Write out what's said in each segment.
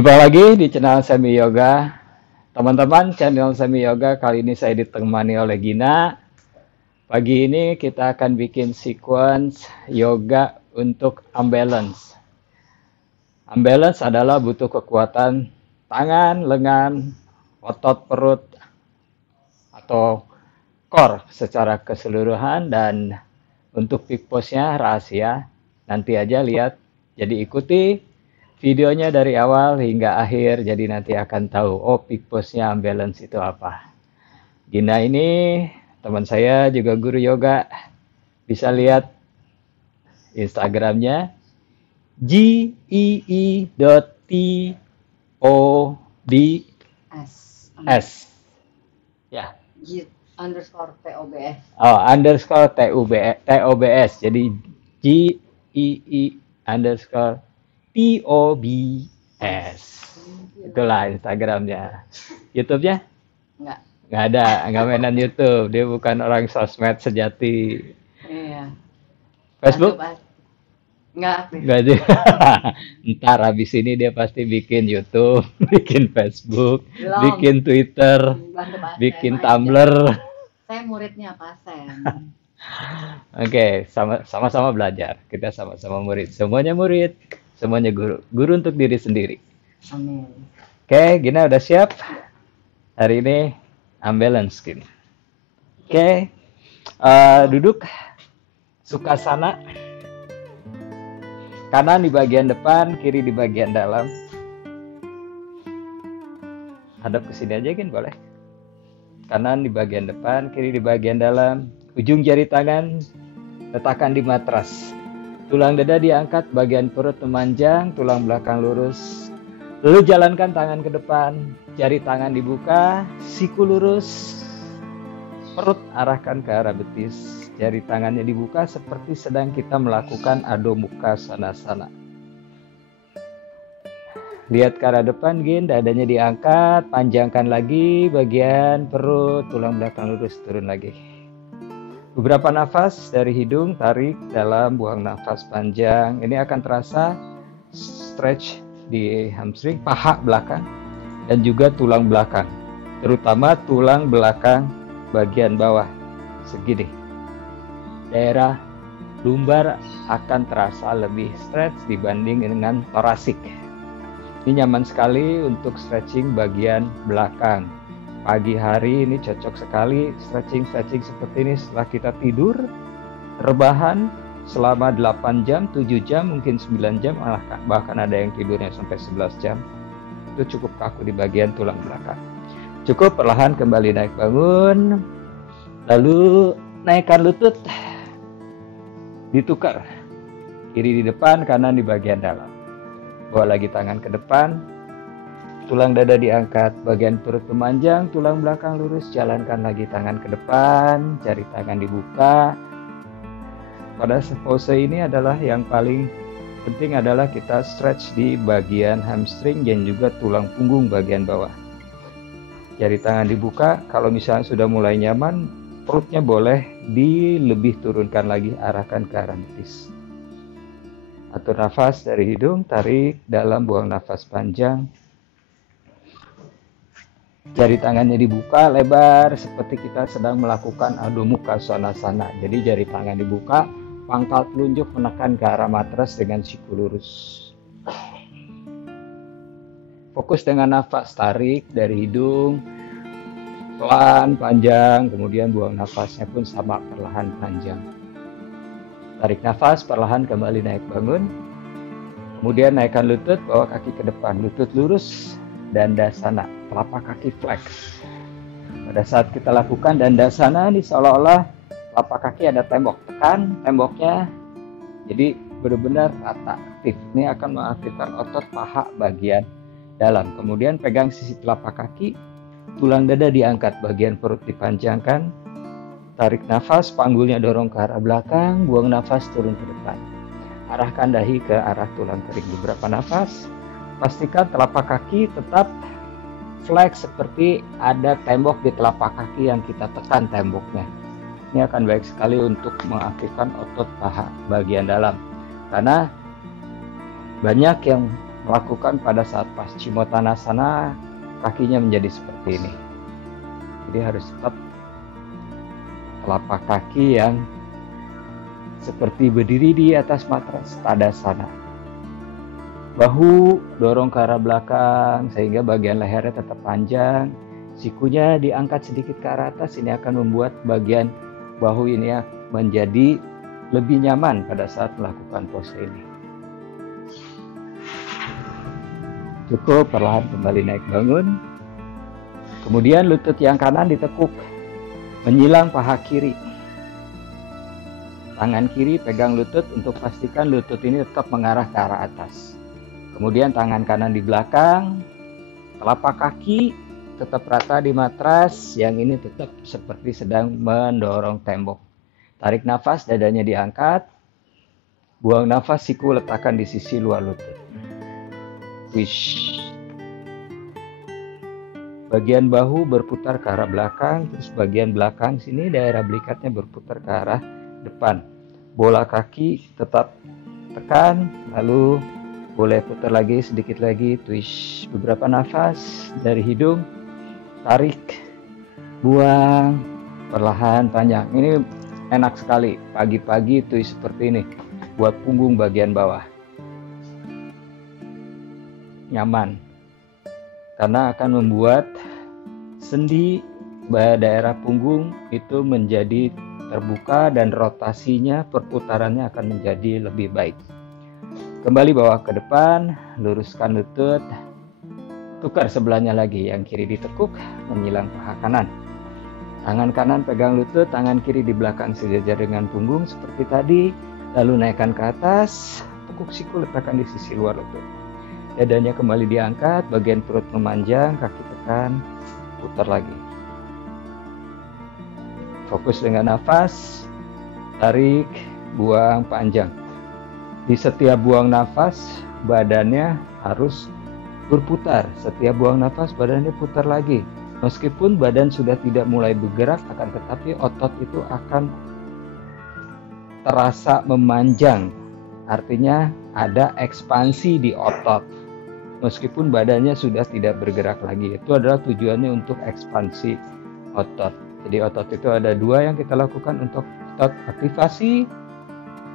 Jumpa lagi di channel Semi Yoga. Teman-teman, channel Semi Yoga kali ini saya ditemani oleh Gina. Pagi ini kita akan bikin sequence yoga untuk unbalance. Unbalance adalah butuh kekuatan tangan, lengan, otot perut, atau core secara keseluruhan. Dan untuk peak pose-nya rahasia. Nanti aja lihat. Jadi ikuti videonya dari awal hingga akhir, jadi nanti akan tahu, oh peak pose-nya unbalance itu apa. Gina ini teman saya juga guru yoga, bisa lihat Instagramnya GEE.TOBS. Ya. Underscore TOBS. Oh, underscore TOBS. Jadi GEE underscore TOBS. Itulah Instagramnya. YouTube-nya? Nggak ada, nggak mainan YouTube. Dia bukan orang sosmed sejati. Iya. Facebook? Nggak aktif. Nggak ada. Ntar habis ini dia pasti bikin YouTube, bikin Facebook, Belum. bikin Twitter, bikin Tumblr. Saya muridnya Pasen. Oke, sama-sama belajar. Kita sama-sama murid. Semuanya murid, semuanya guru. Guru untuk diri sendiri. Amin. Oke, Gina udah siap? Hari ini unbalance Gina. Oke, duduk. Sukhasana. Kanan di bagian depan, kiri di bagian dalam. Hadap ke sini aja Gin, boleh. Kanan di bagian depan, kiri di bagian dalam. Ujung jari tangan letakkan di matras. Tulang dada diangkat, bagian perut memanjang, tulang belakang lurus. Lalu jalankan tangan ke depan, jari tangan dibuka, siku lurus. Perut arahkan ke arah betis. Jari tangannya dibuka seperti sedang kita melakukan Adho Mukha Svanasana. Lihat ke arah depan, Gin, dadanya diangkat, panjangkan lagi bagian perut, tulang belakang lurus, turun lagi. Beberapa nafas dari hidung, tarik dalam, buang nafas panjang. Ini akan terasa stretch di hamstring, paha belakang, dan juga tulang belakang. Terutama tulang belakang bagian bawah, segini. Daerah lumbar akan terasa lebih stretch dibanding dengan thoracic. Ini nyaman sekali untuk stretching bagian belakang. Pagi hari ini cocok sekali stretching seperti ini setelah kita tidur, rebahan selama 8 jam, 7 jam, mungkin 9 jam, bahkan ada yang tidurnya sampai 11 jam. Itu cukup kaku di bagian tulang belakang. Cukup, perlahan kembali naik bangun. Lalu naikkan lutut, ditukar. Kiri di depan, kanan di bagian dalam. Bawa lagi tangan ke depan, tulang dada diangkat, bagian perut memanjang, tulang belakang lurus, jalankan lagi tangan ke depan, jari tangan dibuka. Pada pose ini adalah yang paling penting adalah kita stretch di bagian hamstring dan juga tulang punggung bagian bawah. Jari tangan dibuka, kalau misalnya sudah mulai nyaman, perutnya boleh lebih turunkan lagi, arahkan ke arah betis. Atur nafas dari hidung, tarik dalam, buang nafas panjang. Jari tangannya dibuka lebar seperti kita sedang melakukan Adho Mukha Svanasana. Jadi jari tangan dibuka, pangkal telunjuk menekan ke arah matras dengan siku lurus. Fokus dengan nafas, tarik dari hidung, pelan, panjang, kemudian buang nafasnya pun sama, perlahan, panjang. Tarik nafas, perlahan kembali naik bangun. Kemudian naikkan lutut, bawa kaki ke depan, lutut lurus, Dandasana, telapak kaki flex. Pada saat kita lakukan Dandasana, ini seolah-olah telapak kaki ada tembok, tekan temboknya, jadi benar-benar rata, aktif. Ini akan mengaktifkan otot paha bagian dalam. Kemudian pegang sisi telapak kaki, tulang dada diangkat, bagian perut dipanjangkan, tarik nafas, panggulnya dorong ke arah belakang, buang nafas, turun ke depan. Arahkan dahi ke arah tulang kering. Beberapa nafas, pastikan telapak kaki tetap flex seperti ada tembok di telapak kaki yang kita tekan temboknya. Ini akan baik sekali untuk mengaktifkan otot paha bagian dalam. Karena banyak yang melakukan pada saat Paschimottanasana, kakinya menjadi seperti ini. Jadi harus tetap telapak kaki yang seperti berdiri di atas matras Tadasana. Bahu dorong ke arah belakang sehingga bagian lehernya tetap panjang. Sikunya diangkat sedikit ke arah atas. Ini akan membuat bagian bahu ini menjadi lebih nyaman pada saat melakukan pose ini. Cukup, perlahan kembali naik bangun. Kemudian lutut yang kanan ditekuk, menyilang paha kiri. Tangan kiri pegang lutut untuk pastikan lutut ini tetap mengarah ke arah atas. Kemudian tangan kanan di belakang, telapak kaki tetap rata di matras, yang ini tetap seperti sedang mendorong tembok. Tarik nafas, dadanya diangkat. Buang nafas, siku letakkan di sisi luar lutut. Wish. Bagian bahu berputar ke arah belakang, terus bagian belakang sini daerah belikatnya berputar ke arah depan. Bola kaki tetap tekan, lalu boleh putar lagi, sedikit lagi, twist. Beberapa nafas dari hidung, tarik, buang, perlahan panjang. Ini enak sekali, pagi-pagi twist seperti ini, buat punggung bagian bawah. Nyaman, karena akan membuat sendi daerah punggung itu menjadi terbuka dan rotasinya, perputarannya akan menjadi lebih baik. Kembali bawa ke depan, luruskan lutut, tukar sebelahnya lagi, yang kiri ditekuk, menyilang paha kanan. Tangan kanan pegang lutut, tangan kiri di belakang sejajar dengan punggung seperti tadi, lalu naikkan ke atas, tekuk siku letakkan di sisi luar lutut. Dadanya kembali diangkat, bagian perut memanjang, kaki tekan, putar lagi. Fokus dengan nafas, tarik, buang, panjang. Di setiap buang nafas, badannya harus berputar. Setiap buang nafas, badannya putar lagi. Meskipun badan sudah tidak mulai bergerak, akan tetapi otot itu akan terasa memanjang. Artinya ada ekspansi di otot. Meskipun badannya sudah tidak bergerak lagi. Itu adalah tujuannya untuk ekspansi otot. Jadi otot itu ada dua yang kita lakukan, untuk otot aktivasi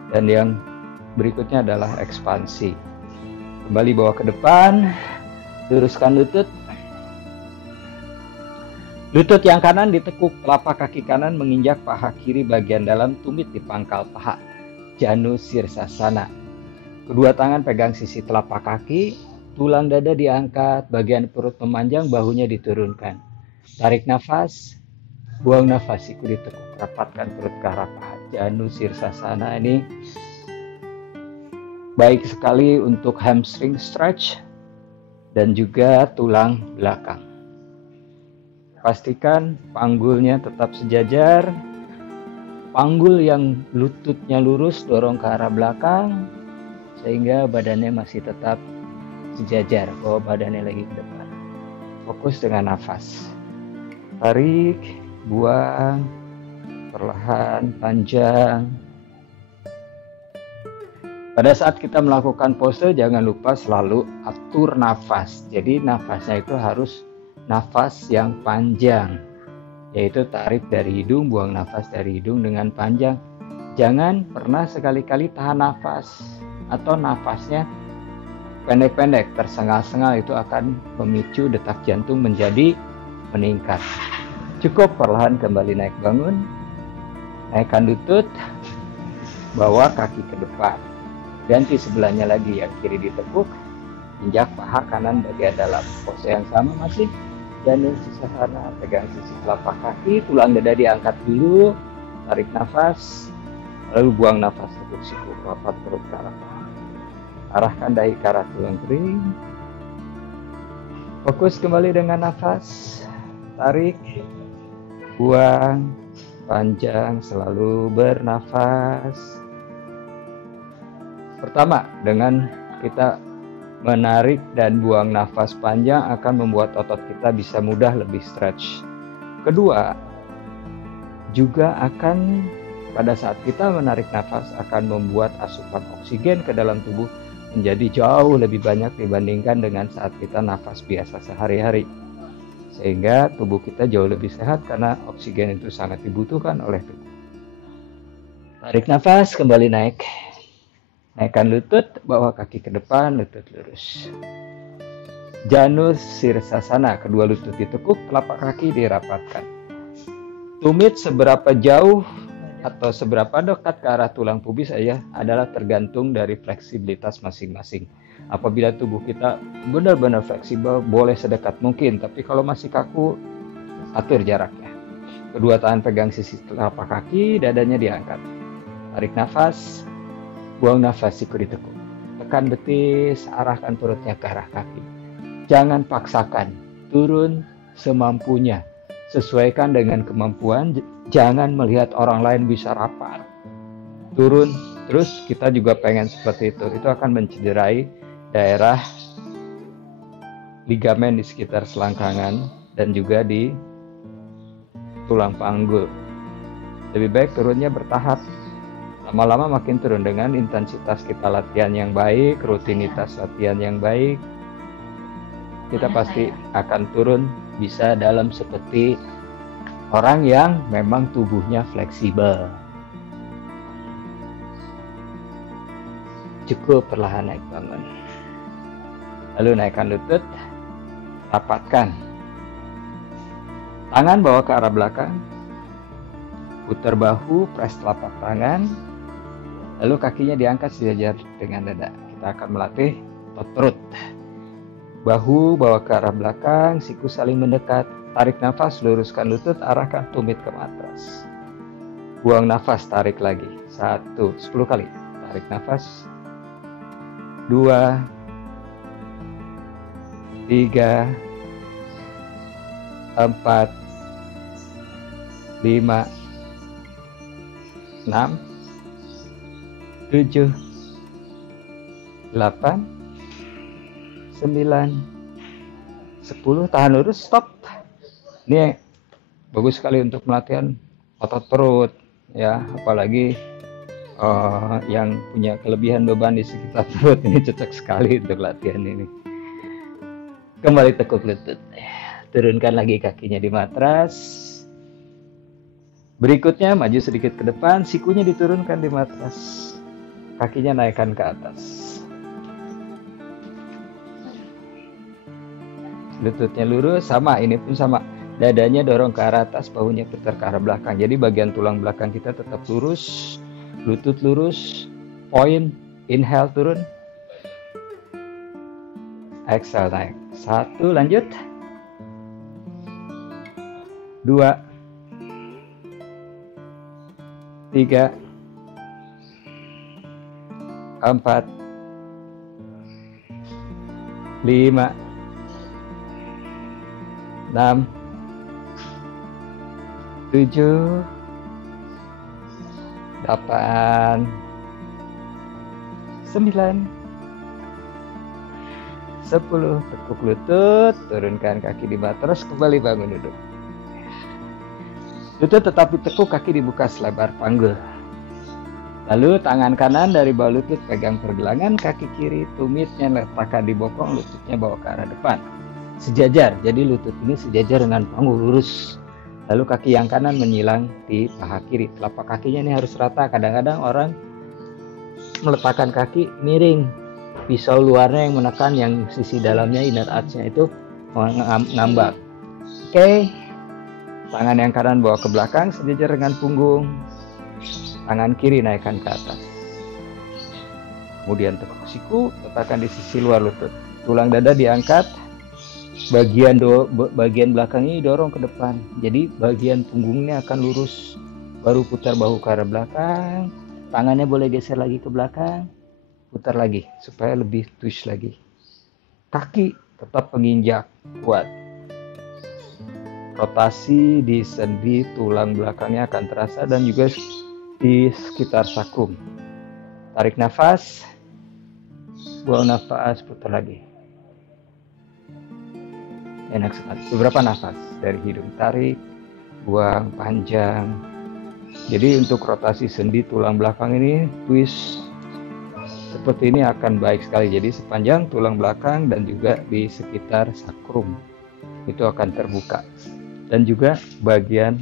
dan yang berikutnya adalah ekspansi. Kembali bawa ke depan, luruskan lutut. Lutut yang kanan ditekuk, telapak kaki kanan menginjak paha kiri bagian dalam tumit di pangkal paha, Janu Sirsasana. Kedua tangan pegang sisi telapak kaki, tulang dada diangkat, bagian perut memanjang, bahunya diturunkan. Tarik nafas, buang nafas, siku ditekuk, rapatkan perut ke arah paha, Janu Sirsasana. Ini baik sekali untuk hamstring stretch dan juga tulang belakang. Pastikan panggulnya tetap sejajar, panggul yang lututnya lurus dorong ke arah belakang sehingga badannya masih tetap sejajar, bawa badannya lagi ke depan. Fokus dengan nafas, tarik, buang, perlahan, panjang. Pada saat kita melakukan pose, jangan lupa selalu atur nafas. Jadi nafasnya itu harus nafas yang panjang, yaitu tarik dari hidung, buang nafas dari hidung dengan panjang. Jangan pernah sekali-kali tahan nafas atau nafasnya pendek-pendek, tersengal-sengal, itu akan memicu detak jantung menjadi meningkat. Cukup, perlahan kembali naik bangun, naikkan lutut, bawa kaki ke depan. Ganti sebelahnya lagi, yang kiri ditekuk, injak paha kanan bagian dalam. Pose yang sama masih, Janu Sirsasana, pegang sisi telapak kaki, tulang dada diangkat dulu, tarik nafas, lalu buang nafas, tekuk siku, rapat perut ke arah paha. Arahkan dahi ke arah tulang kering. Fokus kembali dengan nafas, tarik, buang, panjang, selalu bernafas. Pertama, dengan kita menarik dan buang nafas panjang akan membuat otot kita bisa mudah lebih stretch. Kedua, juga akan pada saat kita menarik nafas akan membuat asupan oksigen ke dalam tubuh menjadi jauh lebih banyak dibandingkan dengan saat kita nafas biasa sehari-hari. Sehingga tubuh kita jauh lebih sehat karena oksigen itu sangat dibutuhkan oleh tubuh. Tarik nafas, kembali naik. Naikkan lutut, bawa kaki ke depan, lutut lurus. Janus Sirsasana, kedua lutut ditekuk, telapak kaki dirapatkan. Tumit seberapa jauh atau seberapa dekat ke arah tulang pubis saja adalah tergantung dari fleksibilitas masing-masing. Apabila tubuh kita benar-benar fleksibel, boleh sedekat mungkin, tapi kalau masih kaku, atur jaraknya. Kedua tangan pegang sisi telapak kaki, dadanya diangkat. Tarik nafas, buang nafas, siku ditekuk. Tekan betis, arahkan perutnya ke arah kaki. Jangan paksakan, turun semampunya. Sesuaikan dengan kemampuan, jangan melihat orang lain bisa rapat. Turun, terus kita juga pengen seperti itu. Itu akan mencederai daerah ligamen di sekitar selangkangan dan juga di tulang panggul. Lebih baik turunnya bertahap. Lama-lama makin turun dengan intensitas kita latihan yang baik, rutinitas latihan yang baik. Kita pasti akan turun bisa dalam seperti orang yang memang tubuhnya fleksibel. Cukup perlahan naik bangun. Lalu naikkan lutut, rapatkan. Tangan bawa ke arah belakang. Putar bahu, press telapak tangan. Lalu kakinya diangkat sejajar dengan dada. Kita akan melatih tot perut. Bahu bawa ke arah belakang, siku saling mendekat. Tarik nafas, luruskan lutut, arahkan tumit ke matras. Buang nafas, tarik lagi. 1, 10 kali. Tarik nafas. 2, 3, 4, 5, 6, 7, 8, 9, 10. Tahan lurus, stop. Ini bagus sekali untuk melatihan otot perut, ya, apalagi yang punya kelebihan beban di sekitar perut. Ini cocok sekali untuk latihan ini. Kembali tekuk lutut, turunkan lagi kakinya di matras. Berikutnya maju sedikit ke depan, sikunya diturunkan di matras, kakinya naikkan ke atas. Lututnya lurus, sama, ini pun sama. Dadanya dorong ke arah atas, bahunya putar ke arah belakang. Jadi bagian tulang belakang kita tetap lurus, lutut lurus, point, inhale turun, exhale naik. 1, lanjut. 2, 3, 4, 5, 6, 7, 8, 9, 10. Tekuk lutut, turunkan kaki di matras, kembali bangun duduk. Lutut tetap ditekuk, kaki dibuka selebar panggul. Lalu tangan kanan dari bawah lutut pegang pergelangan, kaki kiri tumitnya letakkan di bokong, lututnya bawa ke arah depan. Sejajar, jadi lutut ini sejajar dengan panggul lurus. Lalu kaki yang kanan menyilang di paha kiri. Telapak kakinya ini harus rata. Kadang-kadang orang meletakkan kaki miring. Pisau luarnya yang menekan, yang sisi dalamnya inner arch-nya itu ngambak. Oke. Tangan yang kanan bawa ke belakang sejajar dengan punggung. Tangan kiri naikkan ke atas. Kemudian tekuk siku, letakkan di sisi luar lutut. Tulang dada diangkat. Bagian belakangnya dorong ke depan, jadi bagian punggungnya akan lurus. Baru putar bahu ke arah belakang, tangannya boleh geser lagi ke belakang, putar lagi supaya lebih twist lagi. Kaki tetap menginjak kuat. Rotasi di sendi tulang belakangnya akan terasa dan juga di sekitar sakrum. Tarik nafas, buang nafas, putar lagi. Enak sekali. Beberapa nafas dari hidung, tarik, buang, panjang. Jadi untuk rotasi sendi tulang belakang ini twist Seperti ini akan baik sekali. Jadi sepanjang tulang belakang dan juga di sekitar sakrum itu akan terbuka. Dan juga bagian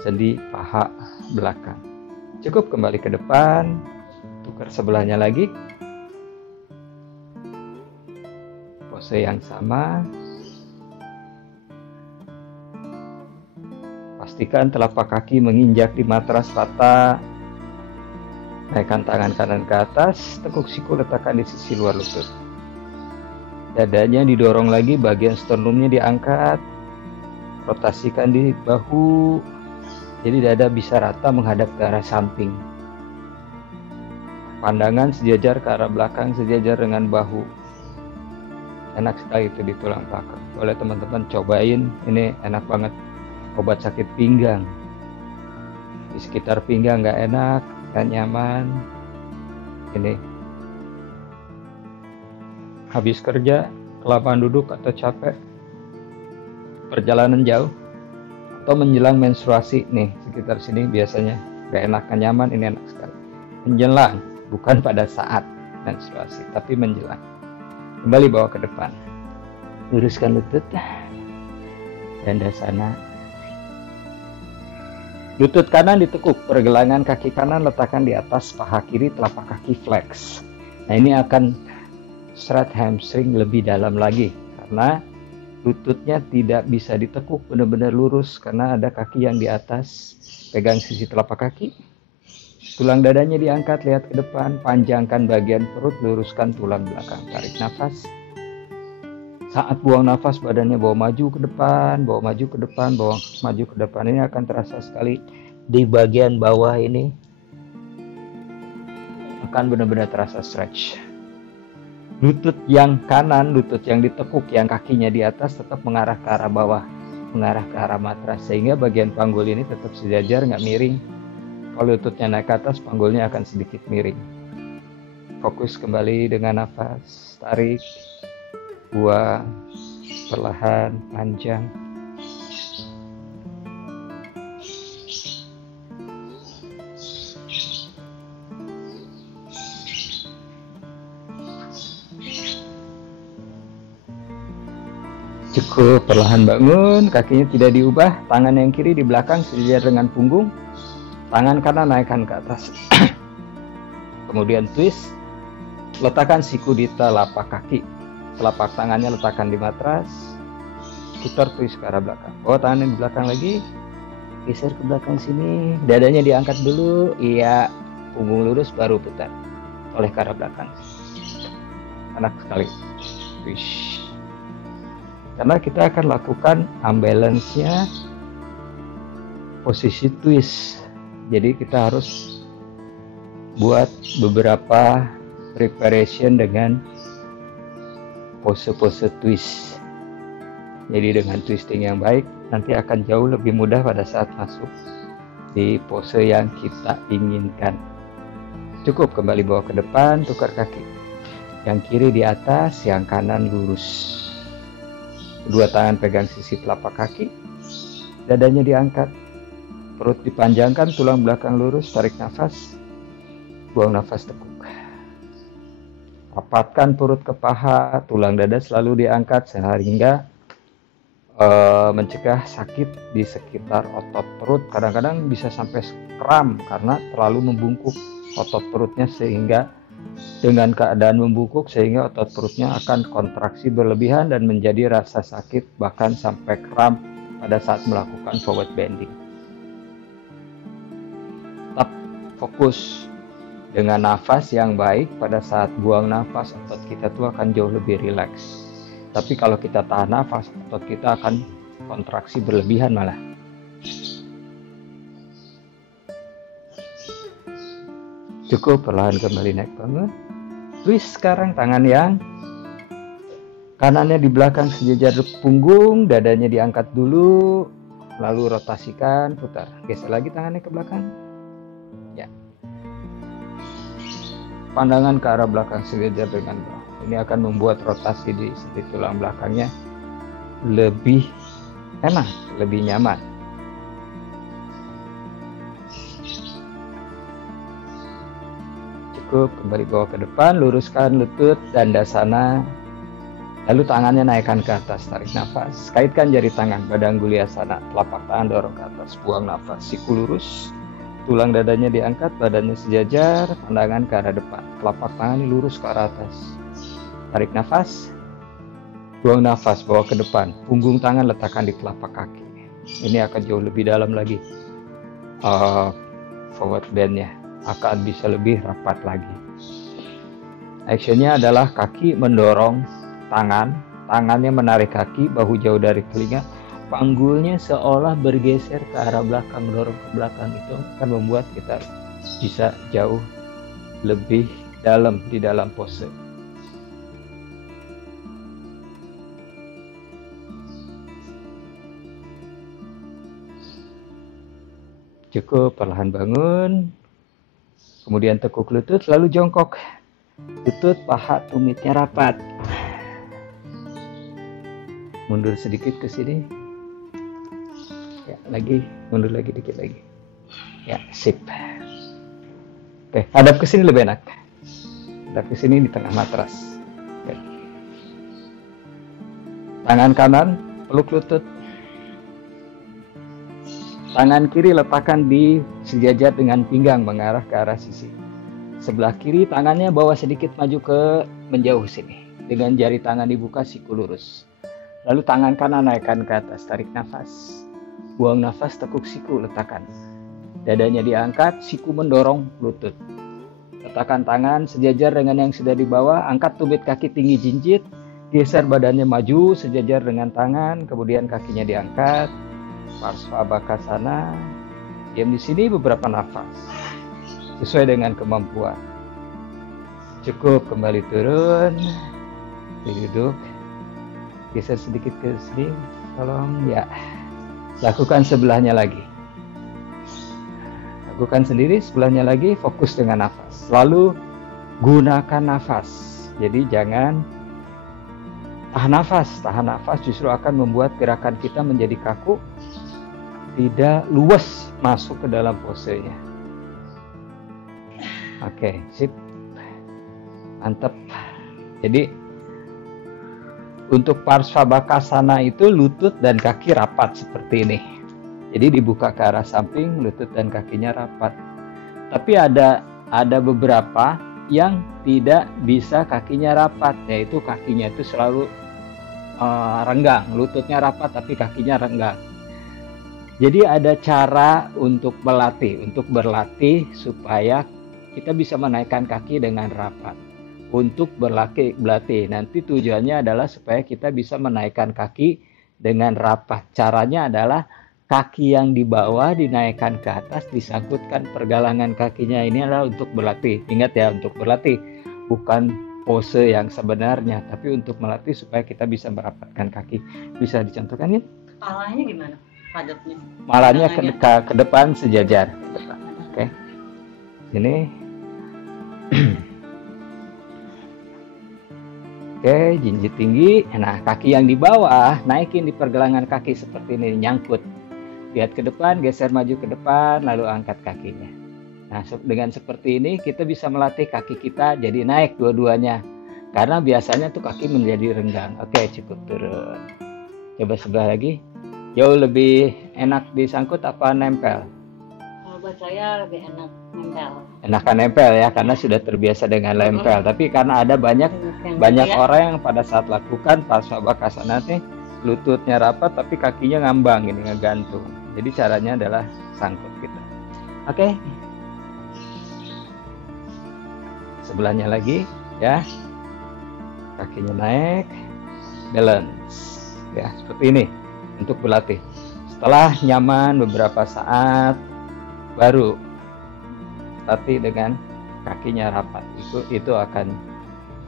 sendi paha belakang. Cukup kembali ke depan, tukar sebelahnya lagi. Pose yang sama. Pastikan telapak kaki menginjak di matras rata. Naikkan tangan kanan ke atas, tekuk siku letakkan di sisi luar lutut. Dadanya didorong lagi, bagian sternumnya diangkat. Rotasikan di bahu. Jadi dada bisa rata menghadap ke arah samping. Pandangan sejajar ke arah belakang, sejajar dengan bahu. Enak sekali itu di tulang belakang. Boleh teman-teman cobain, ini enak banget. Obat sakit pinggang. Di sekitar pinggang nggak enak, nggak nyaman. Ini. Habis kerja, kelamaan duduk atau capek, perjalanan jauh, atau menjelang menstruasi nih sekitar sini biasanya nggak enak, nggak nyaman, ini enak sekali. Menjelang, bukan pada saat menstruasi, tapi menjelang. Kembali bawa ke depan. Luruskan lutut. Dada sana. Lutut kanan ditekuk, pergelangan kaki kanan letakkan di atas paha kiri, telapak kaki flex. Nah ini akan serat hamstring lebih dalam lagi karena lututnya tidak bisa ditekuk benar-benar lurus karena ada kaki yang di atas. Pegang sisi telapak kaki. Tulang dadanya diangkat, lihat ke depan, panjangkan bagian perut, luruskan tulang belakang. Tarik nafas. Saat buang nafas, badannya bawa maju ke depan, bawa maju ke depan, bawa maju ke depan. Ini akan terasa sekali di bagian bawah ini. Akan benar-benar terasa stretch. Lutut yang kanan, lutut yang ditekuk, yang kakinya di atas tetap mengarah ke arah bawah, mengarah ke arah matras. Sehingga bagian panggul ini tetap sejajar, nggak miring. Kalau lututnya naik ke atas, panggulnya akan sedikit miring. Fokus kembali dengan nafas, tarik. Buang, perlahan, panjang. Cukup, perlahan bangun, kakinya tidak diubah, tangan yang kiri di belakang sejajar dengan punggung, tangan kanan naikkan ke atas. Kemudian twist, letakkan siku di telapak kaki. Telapak tangannya letakkan di matras, putar twist ke arah belakang. Bawa tangannya di belakang lagi, geser ke belakang sini, dadanya diangkat dulu, iya, punggung lurus baru putar, oleh ke arah belakang. Enak sekali, twist. Karena kita akan lakukan unbalance-nya posisi twist. Jadi kita harus buat beberapa preparation dengan pose-pose twist. Jadi dengan twisting yang baik nanti akan jauh lebih mudah pada saat masuk di pose yang kita inginkan. Cukup, kembali bawa ke depan, tukar kaki. Yang kiri di atas, yang kanan lurus. Kedua tangan pegang sisi telapak kaki. Dadanya diangkat. Perut dipanjangkan, tulang belakang lurus, tarik nafas. Buang nafas tekuk. Rapatkan perut ke paha, tulang dada selalu diangkat sehingga mencegah sakit di sekitar otot perut. Kadang-kadang bisa sampai kram karena terlalu membungkuk otot perutnya, sehingga dengan keadaan membungkuk sehingga otot perutnya akan kontraksi berlebihan dan menjadi rasa sakit bahkan sampai kram pada saat melakukan forward bending. Tetap fokus dengan nafas yang baik. Pada saat buang nafas, otot kita tuh akan jauh lebih rileks. Tapi kalau kita tahan nafas, otot kita akan kontraksi berlebihan malah. Cukup, perlahan kembali naik bangun. Twist sekarang, tangan yang kanannya di belakang sejajar punggung, dadanya diangkat dulu, lalu rotasikan, putar. Geser lagi tangannya ke belakang. Ya. Pandangan ke arah belakang sejajar dengan bawah. Ini akan membuat rotasi di tulang belakangnya lebih enak, lebih nyaman. Cukup, kembali bawa ke depan, luruskan lutut dan dasana. Lalu tangannya naikkan ke atas, tarik nafas. Kaitkan jari tangan, badan guliasana, telapak tangan dorong ke atas, buang nafas. Siku lurus, tulang dadanya diangkat, badannya sejajar, pandangan ke arah depan. Telapak tangan lurus ke arah atas. Tarik nafas, buang nafas, bawa ke depan. Punggung tangan letakkan di telapak kaki. Ini akan jauh lebih dalam lagi. Forward bendnya akan bisa lebih rapat lagi. Actionnya adalah kaki mendorong tangan, tangannya menarik kaki, bahu jauh dari telinga, panggulnya seolah bergeser ke arah belakang, dorong ke belakang. Itu akan membuat kita bisa jauh lebih dalam di dalam pose. Cukup, perlahan bangun. Kemudian tekuk lutut, lalu jongkok. Lutut, paha, tumitnya rapat. Mundur sedikit ke sini. Ya, lagi, mundur lagi dikit lagi. Ya, sip. Oke, hadap ke sini lebih enak. Hadap ke sini di tengah matras. Oke. Tangan kanan, peluk lutut. Tangan kiri letakkan di sejajar dengan pinggang mengarah ke arah sisi. Sebelah kiri tangannya bawa sedikit maju ke menjauh sini. Dengan jari tangan dibuka, siku lurus. Lalu tangan kanan naikkan ke atas, tarik nafas. Buang nafas, tekuk siku, letakkan. Dadanya diangkat, siku mendorong lutut. Letakkan tangan sejajar dengan yang sudah di bawah, angkat tumit kaki tinggi jinjit, geser badannya maju sejajar dengan tangan, kemudian kakinya diangkat. Parsvabhakasana. Diam di sini beberapa nafas sesuai dengan kemampuan. Cukup, kembali turun, duduk, geser sedikit ke sini, tolong ya. Lakukan sebelahnya lagi. Lakukan sendiri sebelahnya lagi, fokus dengan nafas. Lalu gunakan nafas. Jadi jangan tahan nafas justru akan membuat gerakan kita menjadi kaku, tidak luas masuk ke dalam posenya. Oke, sip. Mantap. Jadi untuk Parsvabhakasana itu lutut dan kaki rapat seperti ini. Jadi dibuka ke arah samping, lutut dan kakinya rapat. Tapi ada beberapa yang tidak bisa kakinya rapat, yaitu kakinya itu selalu renggang, lututnya rapat tapi kakinya renggang. Jadi ada cara untuk berlatih supaya kita bisa menaikkan kaki dengan rapat. Untuk berlatih, nanti tujuannya adalah supaya kita bisa menaikkan kaki dengan rapat. Caranya adalah kaki yang di bawah dinaikkan ke atas, disangkutkan pergelangan kakinya. Ini adalah untuk berlatih. Ingat ya, untuk berlatih, bukan pose yang sebenarnya, tapi untuk melatih supaya kita bisa merapatkan kaki. Bisa dicontohkan ya? Kepalanya gimana? Hadapnya. Malahnya ke depan sejajar. Oke. Sini. Oke, jinjit tinggi. Nah, kaki yang di bawah naikin di pergelangan kaki seperti ini, nyangkut. Lihat ke depan, geser maju ke depan, lalu angkat kakinya. Nah, dengan seperti ini kita bisa melatih kaki kita jadi naik dua-duanya. Karena biasanya tuh kaki menjadi renggang. Oke, cukup turun. Coba sebelah lagi. Jauh lebih enak disangkut apa nempel? Kalau buat saya lebih enak nempel. Enakan nempel ya, karena sudah terbiasa dengan nempel. Tapi karena ada banyak orang yang pada saat lakukan Parsvabhakasana nanti lututnya rapat tapi kakinya ngambang, ini ngegantung. Jadi caranya adalah sangkut kita. Oke. Sebelahnya lagi ya. Kakinya naik, balance. Ya, seperti ini. Untuk berlatih. Setelah nyaman beberapa saat, baru latih dengan kakinya rapat. Itu akan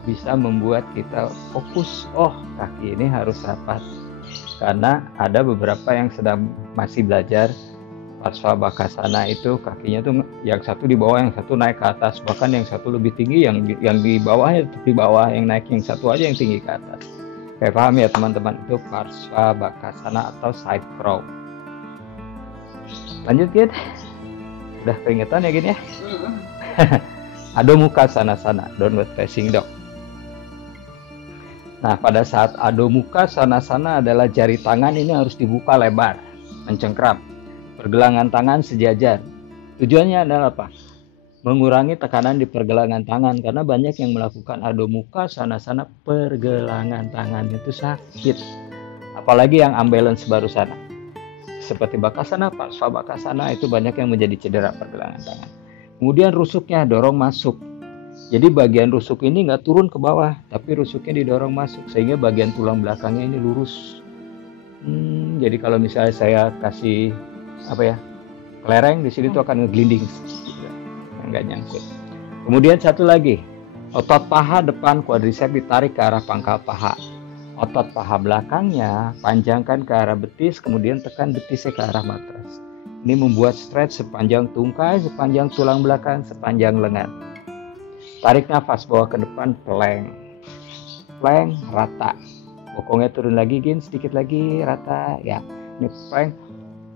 bisa membuat kita fokus. Oh, kaki ini harus rapat. Karena ada beberapa yang sedang masih belajar Parsvabhakasana itu kakinya tuh yang satu di bawah, yang satu naik ke atas, bahkan yang satu lebih tinggi, yang di bawahnya tetap di bawah, yang naik yang satu aja yang tinggi ke atas. Kayak paham ya teman-teman, itu Parsvabhakasana atau side crow. Lanjut Kit. Udah keringetan ya gini ya. Adho Mukha Svanasana, downward facing dog. Nah, pada saat Adho Mukha Svanasana adalah jari tangan ini harus dibuka lebar, mencengkram. Pergelangan tangan sejajar. Tujuannya adalah apa? Mengurangi tekanan di pergelangan tangan, karena banyak yang melakukan Adho Mukha Svanasana pergelangan tangan itu sakit. Apalagi yang unbalance barusan. Seperti Bakasana, Parsvabakasana itu banyak yang menjadi cedera pergelangan tangan. Kemudian rusuknya dorong masuk. Jadi bagian rusuk ini nggak turun ke bawah, tapi rusuknya didorong masuk sehingga bagian tulang belakangnya ini lurus. Jadi kalau misalnya saya kasih kelereng di sini tuh akan ngeglinding, nggak nyangkut. Kemudian satu lagi, otot paha depan quadriceps ditarik ke arah pangkal paha. Otot paha belakangnya panjangkan ke arah betis, kemudian tekan betisnya ke arah matras. Ini membuat stretch sepanjang tungkai, sepanjang tulang belakang, sepanjang lengan. Tarik nafas, bawa ke depan, plank, rata. Bokongnya turun lagi, sedikit lagi, rata. Ya, ini plank.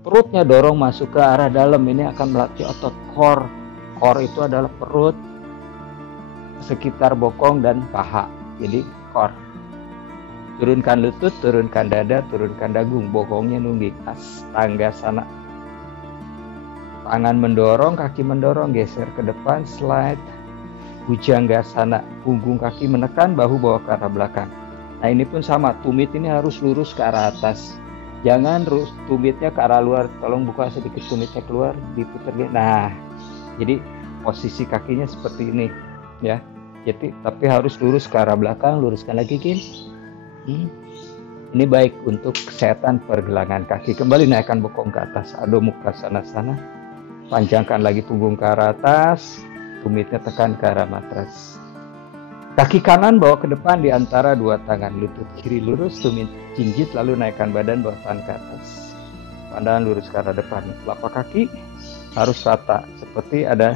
Perutnya dorong masuk ke arah dalam. Ini akan melatih otot core. Core itu adalah perut, sekitar bokong dan paha. Jadi core. Turunkan lutut, turunkan dada, turunkan dagu. Bokongnya nungging. Astanggasana. Tangan mendorong, kaki mendorong, geser ke depan, slide. Bhujanggasana, punggung kaki menekan, bahu bawa ke arah belakang. Nah ini pun sama, tumit ini harus lurus ke arah atas. Jangan tumitnya ke arah luar, tolong buka sedikit tumitnya keluar, diputar. Nah, jadi posisi kakinya seperti ini, ya. Jadi tapi harus lurus ke arah belakang, luruskan lagi, Ini baik untuk kesehatan pergelangan kaki. Kembali naikkan bokong ke atas, Adho Mukha Svanasana. Panjangkan lagi punggung ke arah atas. Tumitnya tekan ke arah matras. Kaki kanan bawa ke depan di antara dua tangan. Lutut kiri lurus, tumit jinjit, lalu naikkan badan bawa tangan ke atas. Pandangan lurus ke arah depan. Telapak kaki harus rata. Seperti ada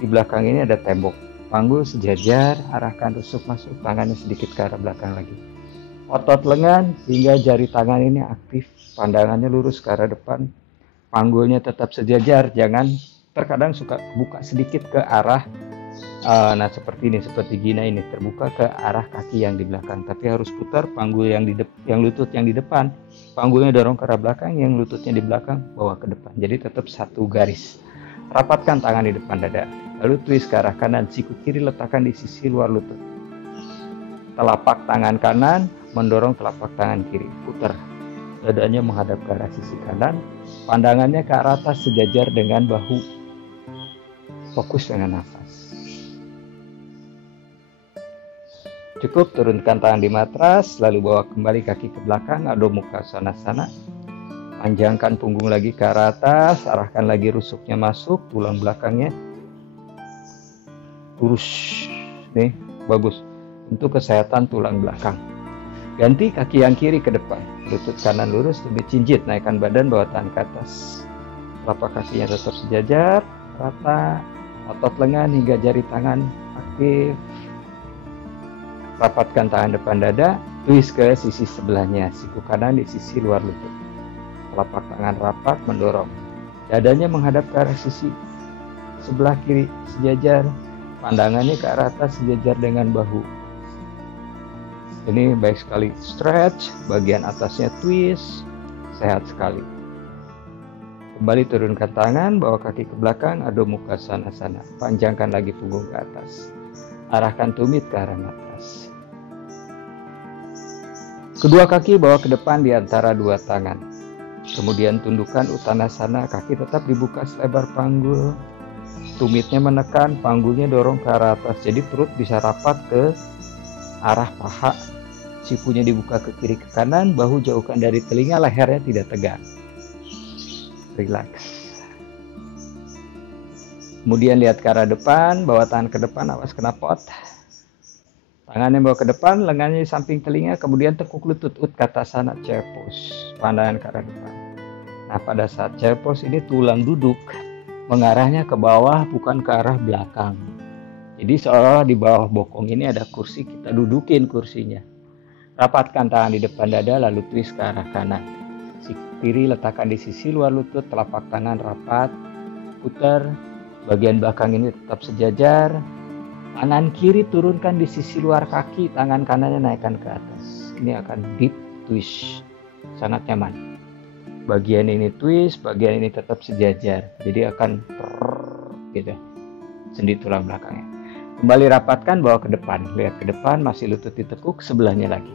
di belakang ini ada tembok. Panggul sejajar, arahkan rusuk masuk, tangannya sedikit ke arah belakang lagi. Otot lengan hingga jari tangan ini aktif. Pandangannya lurus ke arah depan. Panggulnya tetap sejajar, jangan terkadang suka buka sedikit ke arah seperti ini, seperti gini ini terbuka ke arah kaki yang di belakang, tapi harus putar panggul yang lutut yang di depan, panggulnya dorong ke arah belakang, yang lututnya di belakang bawa ke depan, jadi tetap satu garis. Rapatkan tangan di depan dada, lalu twist ke arah kanan, siku kiri letakkan di sisi luar lutut, telapak tangan kanan mendorong telapak tangan kiri, putar, dadanya menghadap ke arah sisi kanan, pandangannya ke arah atas sejajar dengan bahu. Fokus dengan nafas. Cukup, turunkan tangan di matras, lalu bawa kembali kaki ke belakang, Adho Mukha Svanasana. Panjangkan punggung lagi ke arah atas, arahkan lagi rusuknya masuk, tulang belakangnya lurus. Nih, bagus. Untuk kesehatan tulang belakang. Ganti kaki yang kiri ke depan, lutut kanan lurus, tumit jinjit, naikkan badan, bawa tangan ke atas. Telapak kakinya tetap sejajar, rata. Otot lengan hingga jari tangan aktif. Rapatkan tangan depan dada, twist ke sisi sebelahnya, siku kanan di sisi luar lutut. Telapak tangan rapat mendorong. Dadanya menghadap ke arah sisi sebelah kiri sejajar, pandangannya ke arah atas sejajar dengan bahu. Ini baik sekali, stretch, bagian atasnya twist, sehat sekali. Kembali turunkan tangan, bawa kaki ke belakang, Adho Mukha Svanasana. Panjangkan lagi punggung ke atas. Arahkan tumit ke arah matras. Kedua kaki bawa ke depan di antara dua tangan. Kemudian tundukkan Uttanasana, kaki tetap dibuka selebar panggul. Tumitnya menekan, panggulnya dorong ke arah atas. Jadi perut bisa rapat ke arah paha. Sikunya dibuka ke kiri ke kanan, bahu jauhkan dari telinga, lehernya tidak tegak. Relax. Kemudian lihat ke arah depan, bawa tangan ke depan, awas kena pot. Tangannya bawa ke depan, lengannya di samping telinga, kemudian tekuk lutut, Utkatasana chair pose, pandangan ke arah depan. Nah, pada saat chair pose ini tulang duduk mengarahnya ke bawah, bukan ke arah belakang. Jadi seolah di bawah bokong ini ada kursi, kita dudukin kursinya. Rapatkan tangan di depan dada, lalu twist ke arah kanan. Kiri letakkan di sisi luar lutut, telapak tangan rapat, putar, bagian belakang ini tetap sejajar, Tangan kiri turunkan di sisi luar kaki, tangan kanannya naikkan ke atas. Ini akan deep twist, sangat nyaman. Bagian ini twist, bagian ini tetap sejajar, jadi akan gitu, sendi tulang belakangnya. Kembali rapatkan, bawa ke depan, lihat ke depan, masih lutut ditekuk, sebelahnya lagi.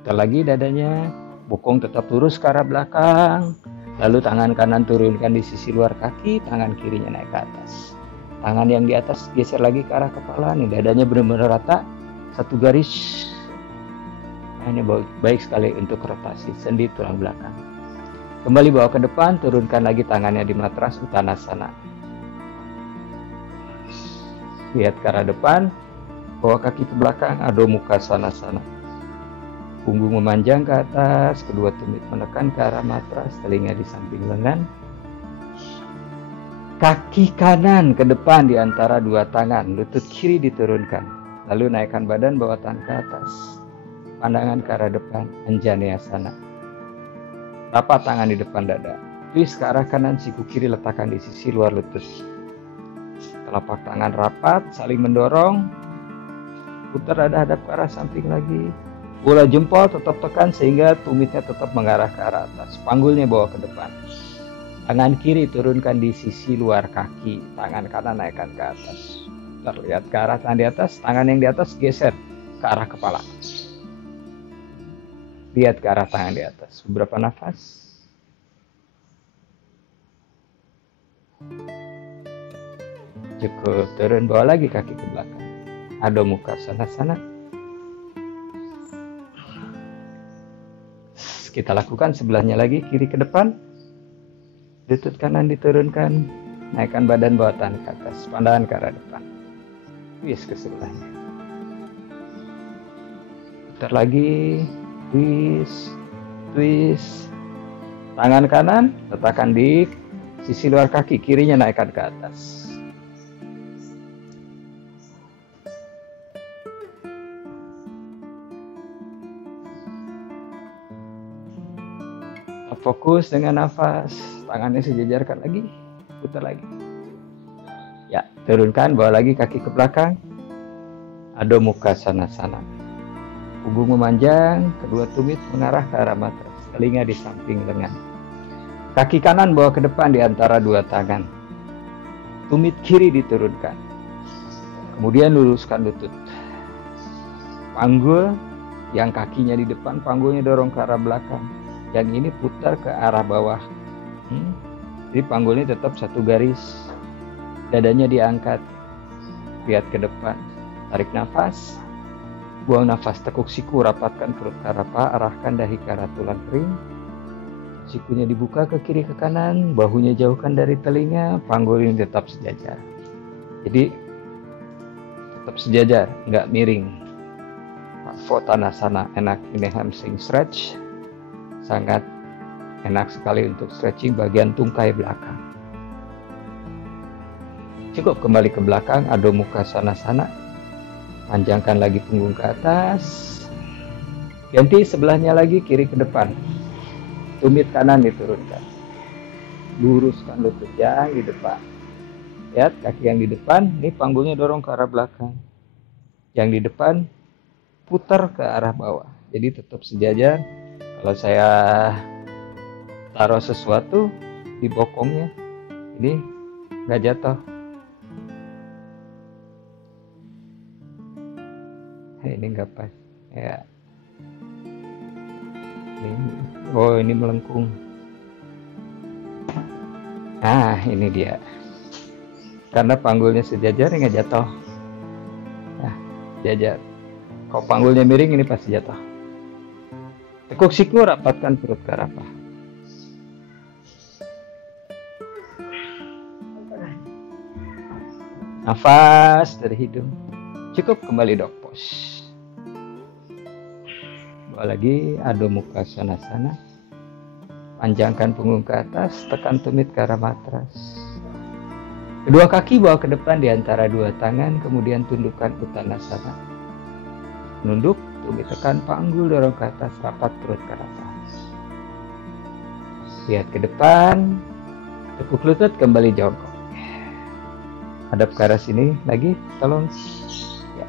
Putar lagi dadanya, bokong tetap lurus ke arah belakang. Lalu tangan kanan turunkan di sisi luar kaki, tangan kirinya naik ke atas. Tangan yang di atas geser lagi ke arah kepala, nih dadanya benar-benar rata, satu garis. Nah, ini baik sekali untuk rotasi sendi tulang belakang. Kembali bawa ke depan, turunkan lagi tangannya di matras Uttanasana. Lihat ke arah depan, bawa kaki ke belakang, Adho Mukha Svanasana. Punggung memanjang ke atas, kedua tumit menekan ke arah matras, telinga di samping lengan. Kaki kanan ke depan di antara dua tangan, lutut kiri diturunkan. Lalu naikkan badan, bawa tangan ke atas. Pandangan ke arah depan, Anjaneyasana. Rapat tangan di depan dada. Twist ke arah kanan, siku kiri letakkan di sisi luar lutut. Telapak tangan rapat, saling mendorong. Putar dada hadap ke arah samping lagi. Bola jempol tetap tekan sehingga tumitnya tetap mengarah ke arah atas. Panggulnya bawa ke depan. Tangan kiri turunkan di sisi luar kaki. Tangan kanan naikkan ke atas. Terlihat ke arah tangan di atas. Tangan yang di atas geser ke arah kepala. Lihat ke arah tangan di atas. Beberapa nafas. Cukup, turun, bawa lagi kaki ke belakang. Adho Mukha Svanasana. Kita lakukan sebelahnya lagi, kiri ke depan, lutut kanan diturunkan, naikkan badan, bawa tangan ke atas, pandangan ke arah depan, twist ke sebelahnya, putar lagi, twist, twist, tangan kanan letakkan di sisi luar kaki, kirinya naikkan ke atas. Fokus dengan nafas, tangannya sejajarkan lagi, putar lagi. Ya, turunkan, bawa lagi kaki ke belakang. Adho Mukha Svanasana. Punggung memanjang, kedua tumit mengarah ke arah matras, telinga di samping lengan. Kaki kanan bawa ke depan di antara dua tangan. Tumit kiri diturunkan. Kemudian luruskan lutut. Panggul, yang kakinya di depan, panggulnya dorong ke arah belakang. Yang ini putar ke arah bawah. Jadi panggulnya tetap satu garis. Dadanya diangkat. Lihat ke depan. Tarik nafas. Buang nafas. Tekuk siku. Rapatkan perut ke arah paha. Arahkan dahi ke arah tulang kering. Sikunya dibuka ke kiri ke kanan. Bahunya jauhkan dari telinga. Panggul ini tetap sejajar. Jadi tetap sejajar. Nggak miring. Uttanasana. Enak ini hamstring stretch. Sangat enak sekali untuk stretching bagian tungkai belakang. Cukup, kembali ke belakang, Adho Mukha Svanasana. Panjangkan lagi punggung ke atas. Ganti sebelahnya lagi, kiri ke depan. Tumit kanan diturunkan. Luruskan lutut yang di depan. Lihat kaki yang di depan, ini panggulnya dorong ke arah belakang. Yang di depan putar ke arah bawah. Jadi tetap sejajar. Kalau saya taruh sesuatu di bokongnya, ini nggak jatuh. Ini nggak pas. Ya. Ini melengkung. Nah, ini dia. Karena panggulnya sejajar, nggak jatuh. Nah, sejajar. Kalau panggulnya miring, ini pasti jatuh. Tekuk siku, rapatkan perut ke arah paha. Nafas dari hidung. Cukup, kembali dog pose. Bawa lagi Adho Mukha Svanasana. Panjangkan punggung ke atas, tekan tumit ke arah matras. Kedua kaki bawa ke depan di antara dua tangan, kemudian tundukkan Uttanasana. Nunduk, tumit tekan panggul, dorong ke atas, rapat perut ke atas. Lihat ke depan, tekuk lutut, kembali jongkok. hadap ke arah sini lagi, tolong. Ya.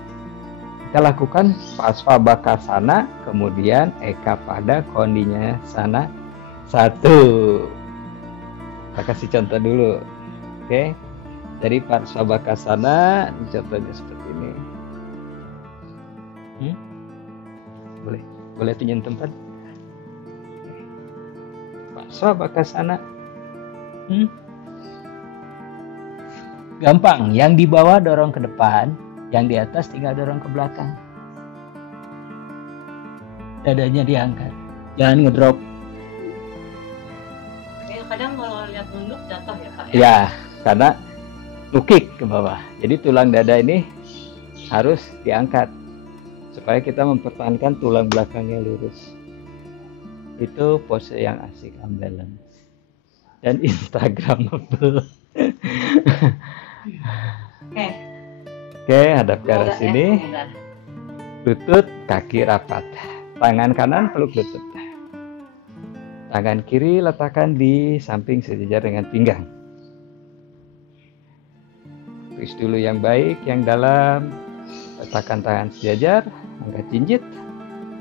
Kita lakukan Pasvabakasana, kemudian Eka pada kondinya sana. 1. Kita kasih contoh dulu. Oke. Dari Pasvabakasana, contohnya seperti ini. Boleh tunjukin tempat. Pasvabakasana. Gampang, yang di bawah dorong ke depan, yang di atas tinggal dorong ke belakang. Dadanya diangkat, jangan ngedrop. Kadang kalau lihat nunduk jatuh ya Kak? Ya, karena nukik ke bawah. Jadi tulang dada ini harus diangkat supaya kita mempertahankan tulang belakangnya lurus. Itu pose yang asik, unbalance dan instagramable. Oke, hadap ke arah sini. Lutut, kaki rapat. Tangan kanan peluk lutut. Tangan kiri letakkan di samping sejajar dengan pinggang. Twist dulu yang baik, yang dalam. Letakkan tangan sejajar, angkat jinjit.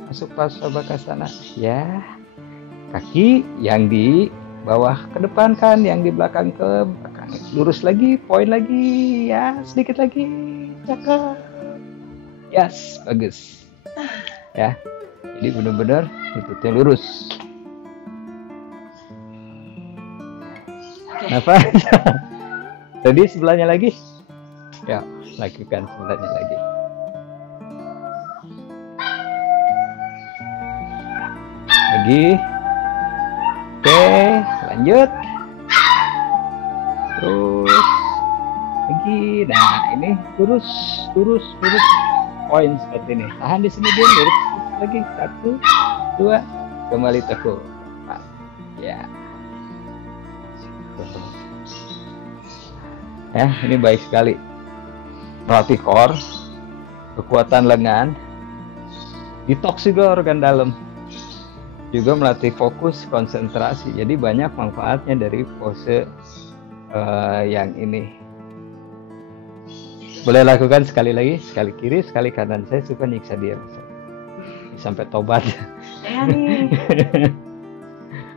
Masuk Pasvabakasana. Ya. Kaki yang di bawah ke depan kan, yang di belakang ke belakang. Lurus lagi, poin lagi. Ya, sedikit lagi. Cakep. Yes, bagus. Ya. Jadi benar-benar lututnya lurus. Nafas. Jadi sebelahnya lagi. Ya, lakukan sebelahnya lagi. Lagi. Oke, lanjut. Terus lagi. Nah, ini lurus. Poin seperti ini. Tahan di sini dulu, lurus lagi. 1, 2, kembali tekuk. Ya. Ya, ini baik sekali. Melatih core, kekuatan lengan, detox juga organ dalam. Juga melatih fokus, konsentrasi. Jadi banyak manfaatnya dari pose yang ini. Boleh lakukan sekali lagi, sekali kiri, sekali kanan. Saya suka nyiksa dia sampai tobat. Saya nih,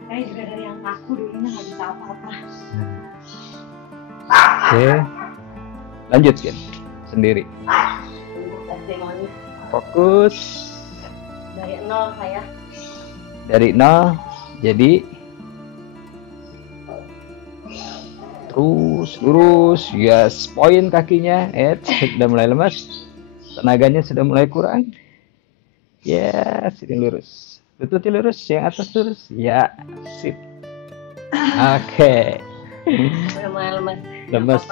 saya juga dari yang kaku dulunya nggak bisa apa-apa. Oke, lanjutkan sendiri. Fokus. Dari 0 saya. Dari 0, jadi terus lurus. Yes, poin kakinya. Sudah mulai lemas. Tenaganya sudah mulai kurang. Yes, ini lurus. Lututnya lurus, yang atas lurus. Ya, sip. Oke. Udah mulai lemas. Lemas.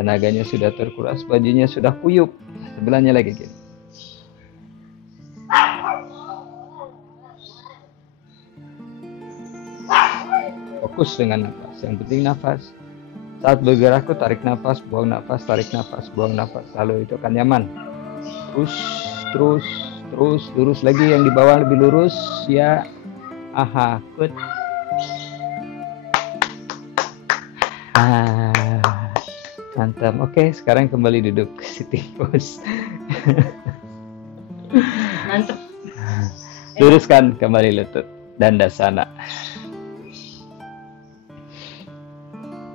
Tenaganya sudah terkuras, bajunya sudah kuyup. Sebelahnya lagi gini. Fokus dengan nafas. Yang penting nafas. Saat bergerak tuh tarik nafas, buang nafas, tarik nafas, buang nafas. Lalu itu akan nyaman. Terus lurus lagi, yang di bawah lebih lurus. Ya. Aha, good. Mantap. Oke, sekarang kembali duduk sitting pose. Mantap. Luruskan kembali lutut dan dasana.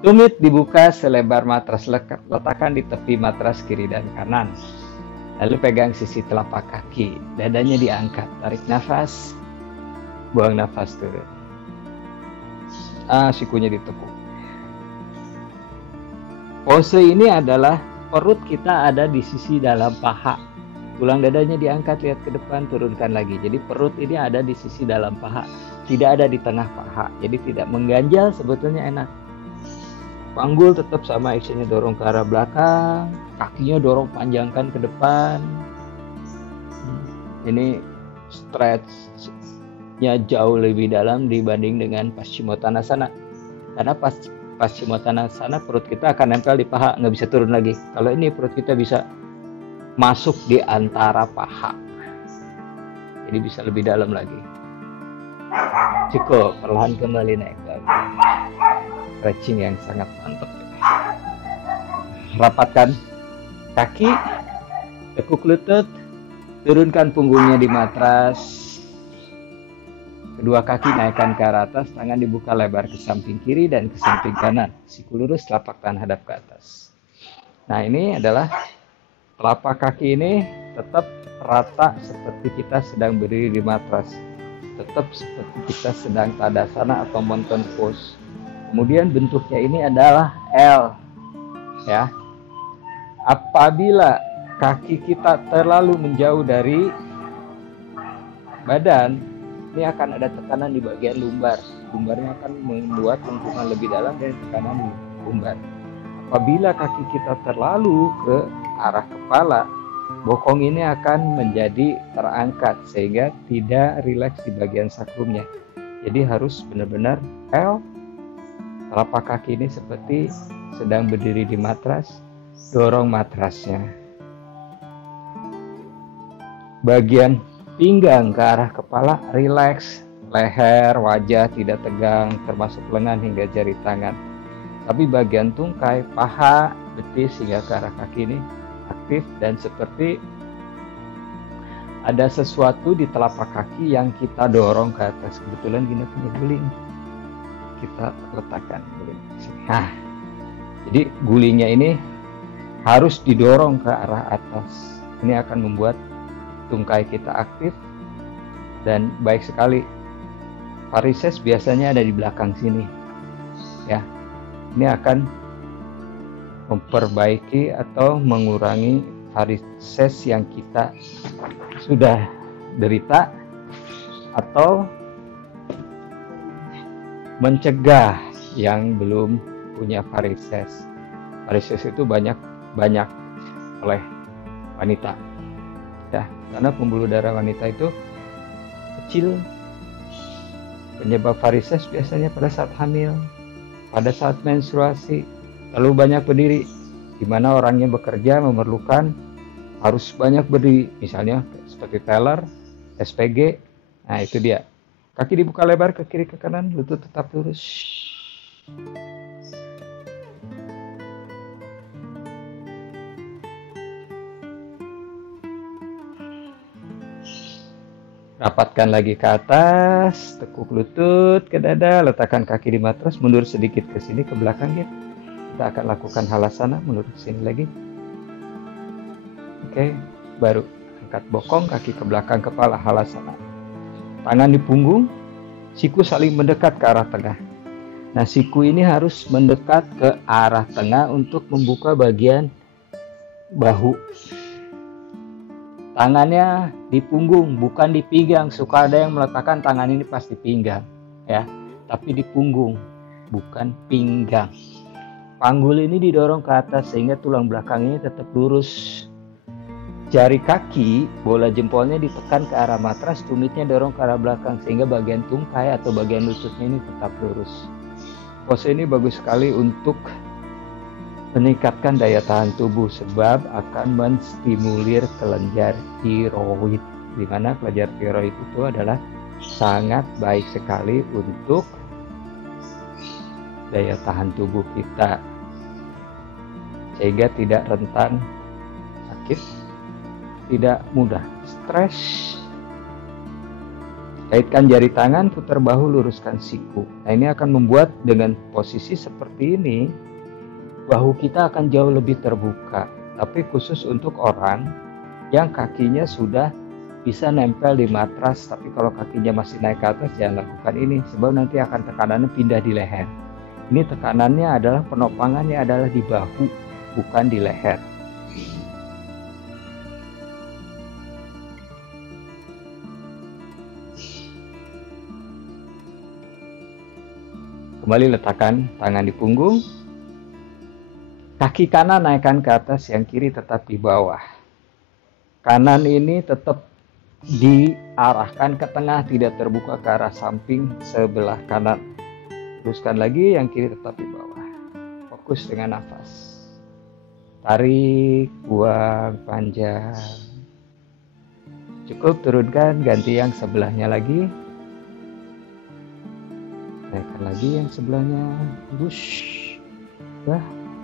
Tumit dibuka selebar matras, letakkan di tepi matras kiri dan kanan. Lalu pegang sisi telapak kaki, dadanya diangkat, tarik nafas, buang nafas turun. Sikunya ditekuk. Pose ini adalah perut kita ada di sisi dalam paha. Tulang dadanya diangkat, lihat ke depan, turunkan lagi. Jadi perut ini ada di sisi dalam paha, tidak ada di tengah paha. Jadi tidak mengganjal, sebetulnya enak. Panggul tetap sama, actionnya dorong ke arah belakang, kakinya dorong panjangkan ke depan. Ini stretch-nya jauh lebih dalam dibanding dengan Paschimottanasana. Karena Paschimottanasana perut kita akan nempel di paha, nggak bisa turun lagi. Kalau ini perut kita bisa masuk di antara paha, jadi bisa lebih dalam lagi. Cukup, perlahan kembali naik lagi. Stretching yang sangat mantap. rapatkan kaki, tekuk lutut, turunkan punggungnya di matras. Kedua kaki naikkan ke arah atas, tangan dibuka lebar ke samping kiri dan ke samping kanan. Siku lurus, telapak tangan hadap ke atas. Nah, ini adalah telapak kaki ini tetap rata seperti kita sedang berdiri di matras. Tetap seperti kita sedang tadasana atau mountain pose. Kemudian bentuknya ini adalah L. Ya. Apabila kaki kita terlalu menjauh dari badan, ini akan ada tekanan di bagian lumbar. Lumbarnya akan membuat lengkungan lebih dalam dari tekanan di lumbar. Apabila kaki kita terlalu ke arah kepala, bokong ini akan menjadi terangkat sehingga tidak rileks di bagian sakrumnya. Jadi harus benar-benar L. Telapak kaki ini seperti sedang berdiri di matras, dorong matrasnya. Bagian pinggang ke arah kepala rileks, leher, wajah tidak tegang, termasuk lengan hingga jari tangan. Tapi bagian tungkai, paha, betis hingga ke arah kaki ini aktif dan seperti ada sesuatu di telapak kaki yang kita dorong ke atas. Kebetulan gini punya guling, kita letakkan guling di sini. Nah, jadi gulingnya ini harus didorong ke arah atas. Ini akan membuat tungkai kita aktif dan baik sekali. Varises biasanya ada di belakang sini. Ya, ini akan memperbaiki atau mengurangi varises yang kita sudah derita atau mencegah yang belum punya varises. Varises itu banyak oleh wanita. Ya, karena pembuluh darah wanita itu kecil. Penyebab varises biasanya pada saat hamil, pada saat menstruasi, terlalu banyak berdiri, di mana orangnya bekerja memerlukan harus banyak berdiri, misalnya seperti teller, SPG. Nah, itu dia. Kaki dibuka lebar ke kiri ke kanan, lutut tetap lurus. Rapatkan lagi ke atas, tekuk lutut ke dada, letakkan kaki di matras, mundur sedikit ke sini ke belakang ya. Kita akan lakukan halasana, mundur ke sini lagi. Oke, baru angkat bokong, kaki ke belakang kepala, halasana. Tangan di punggung, siku saling mendekat ke arah tengah. Nah, siku ini harus mendekat ke arah tengah untuk membuka bagian bahu. Tangannya di punggung, bukan di pinggang. Suka ada yang meletakkan tangan ini pas di pinggang, ya, tapi di punggung, bukan pinggang. Panggul ini didorong ke atas sehingga tulang belakang ini tetap lurus. Jari kaki, bola jempolnya ditekan ke arah matras, tumitnya dorong ke arah belakang sehingga bagian tungkai atau bagian lututnya ini tetap lurus. Pose ini bagus sekali untuk meningkatkan daya tahan tubuh sebab akan menstimulir kelenjar tiroid, di mana kelenjar tiroid itu adalah sangat baik sekali untuk daya tahan tubuh kita sehingga tidak rentan sakit, tidak mudah stres. Kaitkan jari tangan, putar bahu, luruskan siku. Nah, ini akan membuat dengan posisi seperti ini bahu kita akan jauh lebih terbuka, tapi khusus untuk orang yang kakinya sudah bisa nempel di matras. Tapi kalau kakinya masih naik ke atas, jangan lakukan ini sebab nanti akan tekanannya pindah di leher. Ini tekanannya adalah, penopangannya adalah di bahu, bukan di leher. Kembali letakkan tangan di punggung. Kaki kanan naikkan ke atas, yang kiri tetap di bawah. Kanan ini tetap diarahkan ke tengah, tidak terbuka ke arah samping sebelah kanan. Teruskan lagi, yang kiri tetap di bawah. Fokus dengan nafas. Tarik, buang, panjang. Cukup, turunkan, ganti yang sebelahnya lagi. Naikkan lagi yang sebelahnya. Bush. Dah.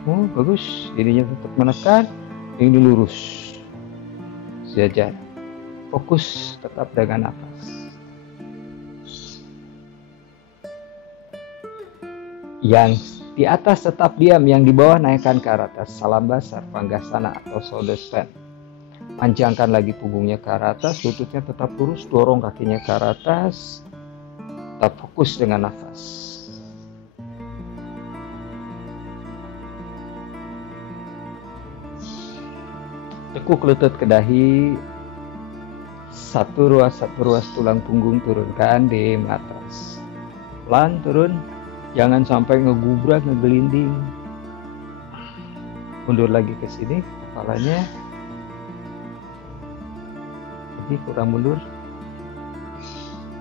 Oh, bagus. Ininya tetap menekan, ini lurus. Sejajar. Fokus tetap dengan nafas. Yang di atas tetap diam, yang di bawah naikkan ke atas. Salambasar, Panggasana atau shoulder stand. Panjangkan lagi punggungnya ke atas, lututnya tetap lurus, dorong kakinya ke atas. Tetap fokus dengan nafas. Tekuk lutut ke dahi, satu ruas tulang punggung turunkan di matras. Pelan turun, jangan sampai ngegubrak, ngegelinding. Mundur lagi ke sini, kepalanya. Lagi kurang mundur.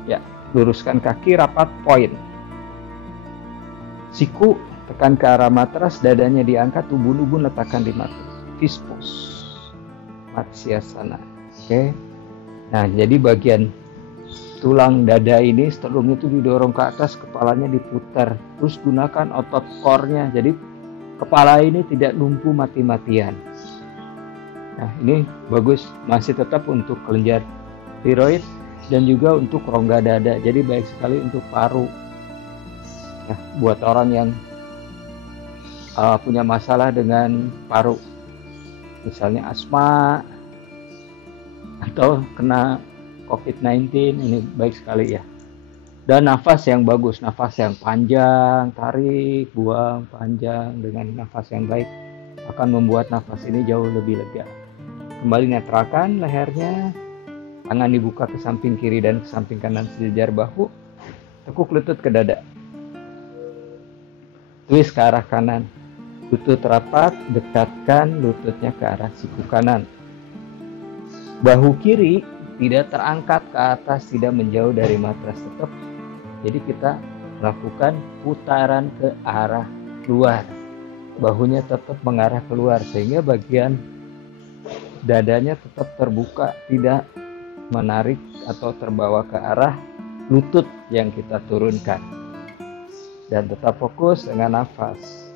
Ya, luruskan kaki, rapat poin. Siku tekan ke arah matras, dadanya diangkat, ubun-ubun letakkan di matras. Fist pose. Matsyasana. Oke. Nah, jadi bagian tulang dada ini sternum itu didorong ke atas, kepalanya diputar. Terus gunakan otot core-nya. Jadi kepala ini tidak lumpuh mati-matian. Nah, ini bagus, masih tetap untuk kelenjar tiroid dan juga untuk rongga dada. Jadi baik sekali untuk paru. Nah, buat orang yang punya masalah dengan paru, misalnya asma atau kena COVID-19, ini baik sekali ya. Dan nafas yang bagus, nafas yang panjang, tarik, buang, panjang dengan nafas yang baik akan membuat nafas ini jauh lebih lega. Kembali netralkan lehernya, tangan dibuka ke samping kiri dan ke samping kanan sejajar bahu, tekuk lutut ke dada. Twist ke arah kanan. Lutut rapat, dekatkan lututnya ke arah siku kanan. Bahu kiri tidak terangkat ke atas, tidak menjauh dari matras tetap. Jadi kita lakukan putaran ke arah keluar. Bahunya tetap mengarah keluar sehingga bagian dadanya tetap terbuka, tidak menarik atau terbawa ke arah lutut yang kita turunkan. Dan tetap fokus dengan nafas.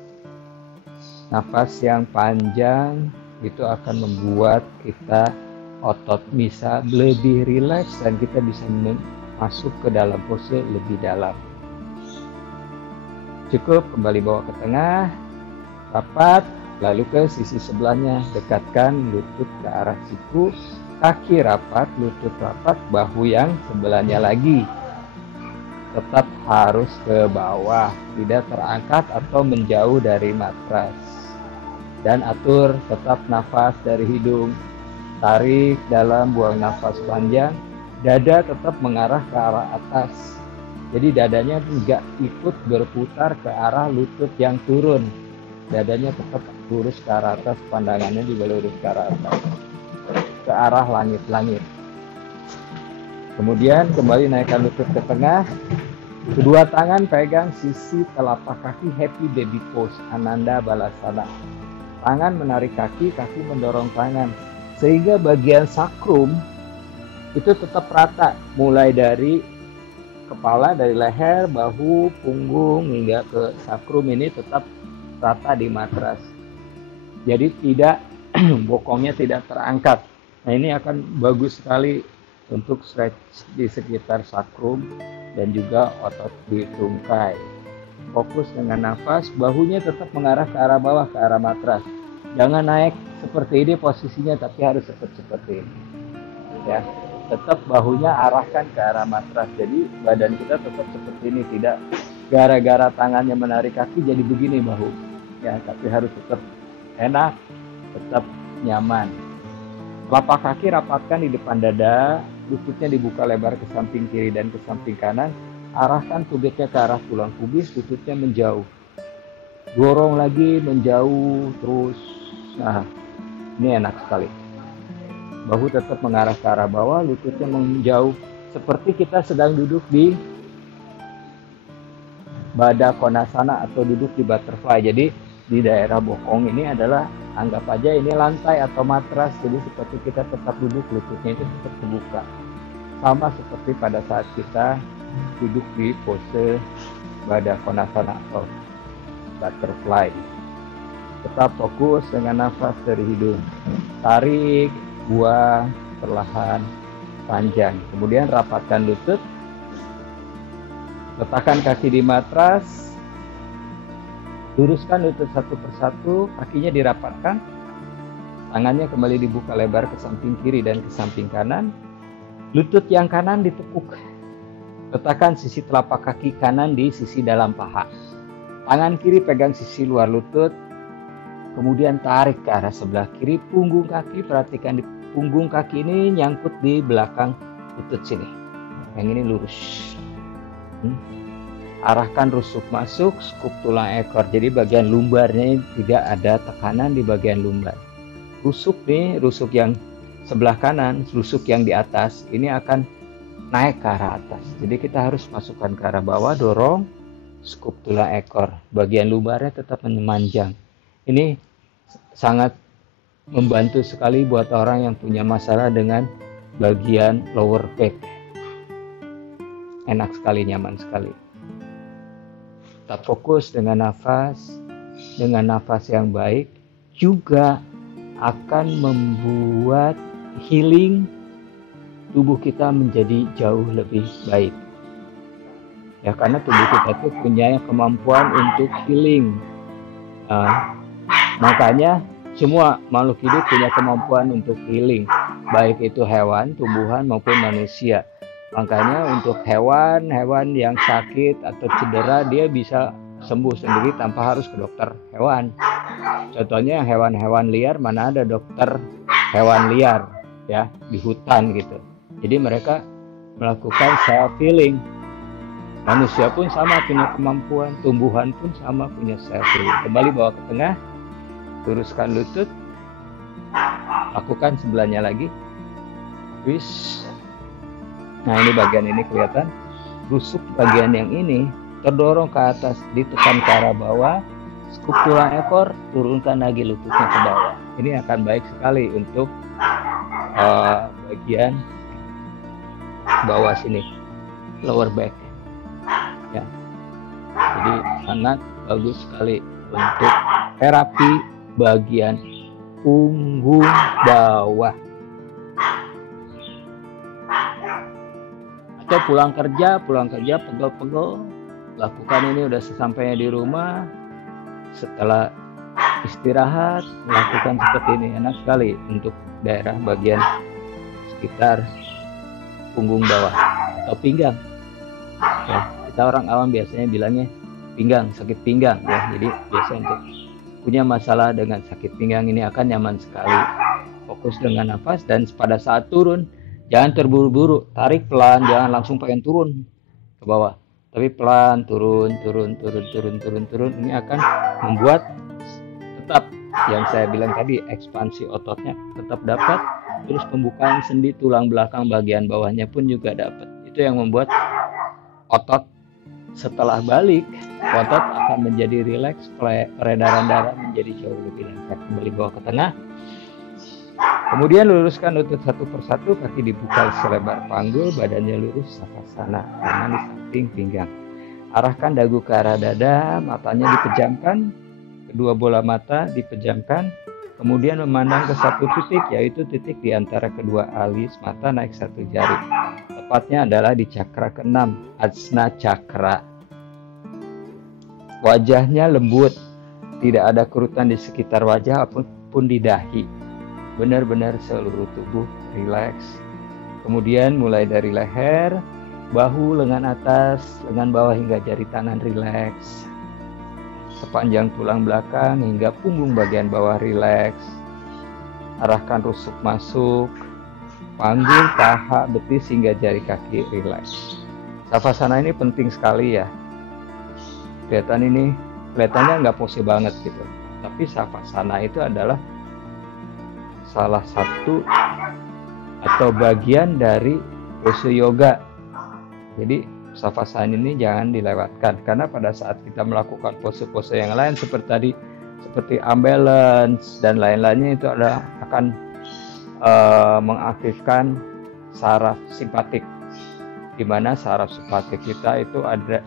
Nafas yang panjang itu akan membuat kita otot bisa lebih rileks dan kita bisa masuk ke dalam pose lebih dalam. Cukup, kembali bawa ke tengah, rapat, lalu ke sisi sebelahnya, dekatkan lutut ke arah siku, kaki rapat, lutut rapat, bahu yang sebelahnya lagi. Tetap harus ke bawah, tidak terangkat atau menjauh dari matras. Dan atur tetap nafas dari hidung, tarik dalam, buang nafas panjang, dada tetap mengarah ke arah atas. Jadi dadanya tidak ikut berputar ke arah lutut yang turun. Dadanya tetap lurus ke arah atas, pandangannya juga lurus ke arah atas, ke arah langit-langit. Kemudian kembali naikkan lutut ke tengah, kedua tangan pegang sisi telapak kaki, happy baby pose, Ananda Balasana. Tangan menarik kaki, kaki mendorong tangan. Sehingga bagian sakrum itu tetap rata. Mulai dari kepala, dari leher, bahu, punggung, hingga ke sakrum ini tetap rata di matras. Jadi tidak, bokongnya tidak terangkat. Nah, ini akan bagus sekali untuk stretch di sekitar sakrum dan juga otot di tungkai. Fokus dengan nafas, bahunya tetap mengarah ke arah bawah, ke arah matras. Jangan naik seperti ini posisinya, tapi harus seperti ini. Ya, tetap bahunya arahkan ke arah matras. Jadi badan kita tetap seperti ini, tidak gara-gara tangannya menarik kaki jadi begini bahu. Ya, tapi harus tetap enak, tetap nyaman. Telapak kaki rapatkan di depan dada, lututnya dibuka lebar ke samping kiri dan ke samping kanan. Arahkan kubitnya ke arah tulang pubis, lututnya menjauh. Dorong lagi, menjauh terus. Nah, ini enak sekali. Bahu tetap mengarah ke arah bawah, lututnya menjauh. Seperti kita sedang duduk di Baddha Konasana atau duduk di butterfly. Jadi di daerah bokong ini adalah, anggap aja ini lantai atau matras. Jadi seperti kita tetap duduk, lututnya itu tetap terbuka. Sama seperti pada saat kita duduk di pose Baddha Konasana atau butterfly. Tetap fokus dengan nafas dari hidung. Tarik, buang, perlahan, panjang. Kemudian rapatkan lutut. Letakkan kaki di matras. Luruskan lutut satu persatu, kakinya dirapatkan. Tangannya kembali dibuka lebar ke samping kiri dan ke samping kanan. Lutut yang kanan ditekuk. Letakkan sisi telapak kaki kanan di sisi dalam paha. Tangan kiri pegang sisi luar lutut. Kemudian tarik ke arah sebelah kiri, punggung kaki, perhatikan di punggung kaki ini nyangkut di belakang lutut sini. Yang ini lurus. Arahkan rusuk masuk, skup tulang ekor. Jadi bagian lumbarnya tidak ada tekanan di bagian lumbar. Rusuk nih, rusuk yang sebelah kanan, rusuk yang di atas, ini akan naik ke arah atas. Jadi kita harus masukkan ke arah bawah, dorong, skup tulang ekor. Bagian lumbarnya tetap memanjang. Ini sangat membantu sekali buat orang yang punya masalah dengan bagian lower back. Enak sekali, nyaman sekali. Tetap fokus dengan nafas yang baik juga akan membuat healing tubuh kita menjadi jauh lebih baik. Ya, karena tubuh kita tuh punya kemampuan untuk healing. Makanya semua makhluk hidup punya kemampuan untuk healing, baik itu hewan, tumbuhan maupun manusia. Makanya untuk hewan yang sakit atau cedera dia bisa sembuh sendiri tanpa harus ke dokter hewan. Contohnya hewan-hewan liar, mana ada dokter hewan liar ya di hutan gitu. Jadi mereka melakukan self healing. Manusia pun sama punya kemampuan, tumbuhan pun sama punya self healing. Kembali bawa ke tengah. Luruskan lutut, lakukan sebelahnya lagi. Wis. Nah, ini bagian ini kelihatan. Rusuk bagian yang ini terdorong ke atas, ditekan ke arah bawah. Skup tulang ekor, turunkan lagi lututnya ke bawah. Ini akan baik sekali untuk bagian bawah sini, lower back. Ya. Jadi sangat bagus sekali untuk terapi bagian punggung bawah. Atau pulang kerja pegel-pegel, lakukan ini udah sesampainya di rumah. Setelah istirahat, lakukan seperti ini. Enak sekali untuk daerah bagian sekitar punggung bawah atau pinggang. Ya, kita orang awam biasanya bilangnya pinggang, sakit pinggang ya. Jadi biasa untuk punya masalah dengan sakit pinggang ini akan nyaman sekali. Fokus dengan nafas dan pada saat turun jangan terburu-buru, tarik pelan, jangan langsung pengen turun ke bawah. Tapi pelan, turun. Ini akan membuat tetap yang saya bilang tadi, ekspansi ototnya tetap dapat, terus pembukaan sendi tulang belakang bagian bawahnya pun juga dapat. Itu yang membuat otot setelah balik, otot akan menjadi rileks, peredaran darah menjadi jauh lebih lancar. Kembali bawa ke tengah. Kemudian luruskan lutut satu persatu, kaki dibuka selebar panggul, badannya lurus, savasana, tangan di samping pinggang. Arahkan dagu ke arah dada, matanya dipejamkan, kedua bola mata dipejamkan, kemudian memandang ke satu titik, yaitu titik di antara kedua alis mata naik satu jari. Tepatnya adalah di cakra ke-6, Ajna Cakra. Wajahnya lembut, tidak ada kerutan di sekitar wajah apapun di dahi. Benar-benar seluruh tubuh rileks. Kemudian mulai dari leher, bahu, lengan atas, lengan bawah hingga jari tangan rileks. Sepanjang tulang belakang hingga punggung bagian bawah rileks. Arahkan rusuk masuk, panggul, paha, betis hingga jari kaki rileks. Savasana ini penting sekali ya. Kelihatannya nggak pose banget gitu. Tapi savasana itu adalah salah satu atau bagian dari pose yoga. Jadi savasana ini jangan dilewatkan, karena pada saat kita melakukan pose-pose yang lain seperti unbalance dan lain-lainnya itu akan mengaktifkan saraf simpatik, di mana saraf simpatik kita itu ada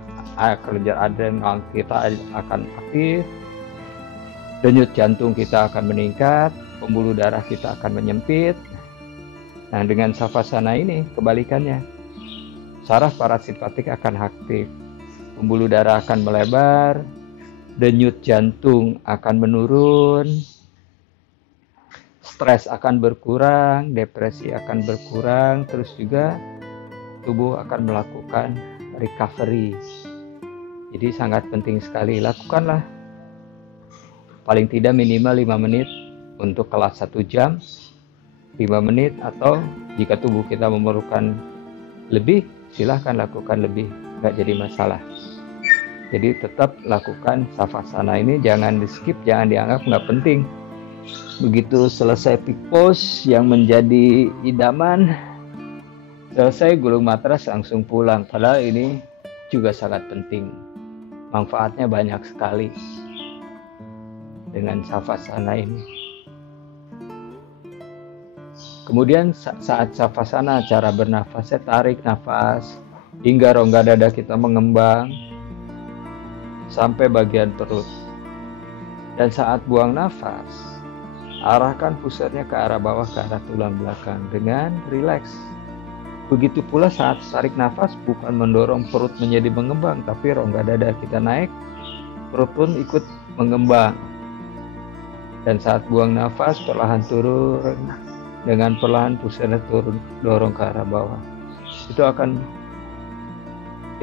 kelenjar adrenal kita akan aktif, denyut jantung kita akan meningkat, pembuluh darah kita akan menyempit. Nah, dengan savasana ini kebalikannya. Saraf parasimpatik akan aktif, pembuluh darah akan melebar, denyut jantung akan menurun, stres akan berkurang, depresi akan berkurang, terus juga tubuh akan melakukan recovery. Jadi sangat penting sekali, lakukanlah. Paling tidak minimal 5 menit untuk kelas 1 jam, 5 menit, atau jika tubuh kita memerlukan lebih, silahkan lakukan lebih, nggak jadi masalah. Jadi tetap lakukan savasana ini, jangan di skip, jangan dianggap nggak penting. Begitu selesai peak pose yang menjadi idaman, selesai gulung matras langsung pulang, padahal ini juga sangat penting. Manfaatnya banyak sekali dengan savasana ini. Kemudian saat savasana, cara bernafasnya tarik nafas hingga rongga dada kita mengembang sampai bagian perut. Dan saat buang nafas, arahkan pusatnya ke arah bawah, ke arah tulang belakang dengan rileks. Begitu pula saat tarik nafas, bukan mendorong perut menjadi mengembang, tapi rongga dada kita naik, perut pun ikut mengembang. Dan saat buang nafas, perlahan turun, dengan perlahan pusatnya turun, dorong ke arah bawah.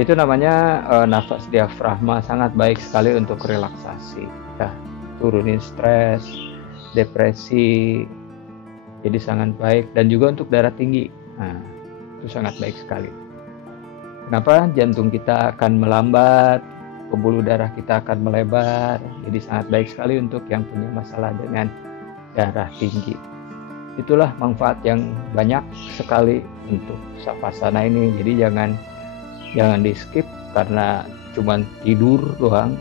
Itu namanya nafas diafragma, sangat baik sekali untuk relaksasi. Ya, turunin stres, depresi, jadi sangat baik. Dan juga untuk darah tinggi, nah, itu sangat baik sekali. Kenapa? Jantung kita akan melambat, pembuluh darah kita akan melebar, jadi sangat baik sekali untuk yang punya masalah dengan darah tinggi. Itulah manfaat yang banyak sekali untuk savasana ini. Jadi jangan di skip karena cuma tidur doang.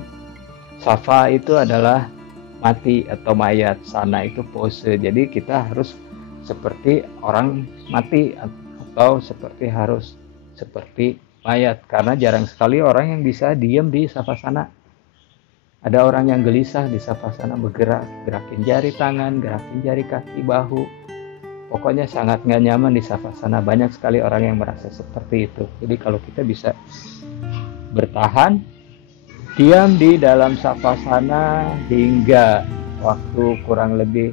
Sava itu adalah mati atau mayat, sana itu pose. Jadi kita harus seperti orang mati atau harus seperti mayat, karena jarang sekali orang yang bisa diam di savasana. Ada orang yang gelisah di savasana, bergerak, gerakin jari tangan, gerakin jari kaki, bahu. Pokoknya sangat nggak nyaman di savasana. Banyak sekali orang yang merasa seperti itu. Jadi kalau kita bisa bertahan, diam di dalam savasana hingga waktu kurang lebih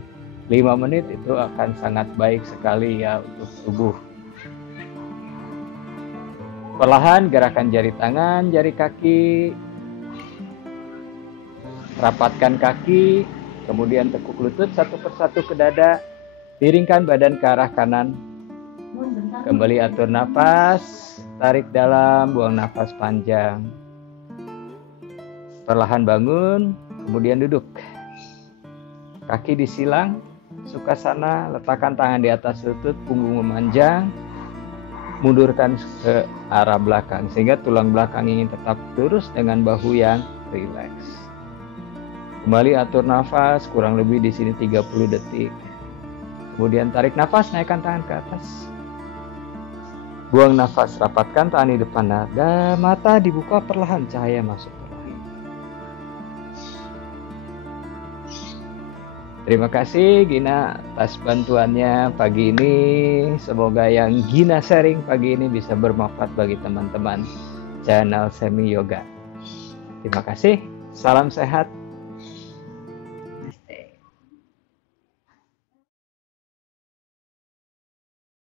5 menit, itu akan sangat baik sekali ya untuk tubuh. Perlahan gerakan jari tangan, jari kaki, rapatkan kaki, kemudian tekuk lutut satu persatu ke dada, piringkan badan ke arah kanan, kembali atur nafas, tarik dalam, buang nafas panjang, perlahan bangun, kemudian duduk, kaki disilang, Sukhasana, letakkan tangan di atas lutut, punggung memanjang, mundurkan ke arah belakang sehingga tulang belakang ini tetap lurus dengan bahu yang rileks. Kembali atur nafas kurang lebih di sini 30 detik. Kemudian tarik nafas, naikkan tangan ke atas. Buang nafas, rapatkan tangan di depan dada, mata dibuka perlahan, cahaya masuk perlahan. Terima kasih Gina atas bantuannya pagi ini. Semoga yang Gina sharing pagi ini bisa bermanfaat bagi teman-teman channel Semi Yoga. Terima kasih, salam sehat.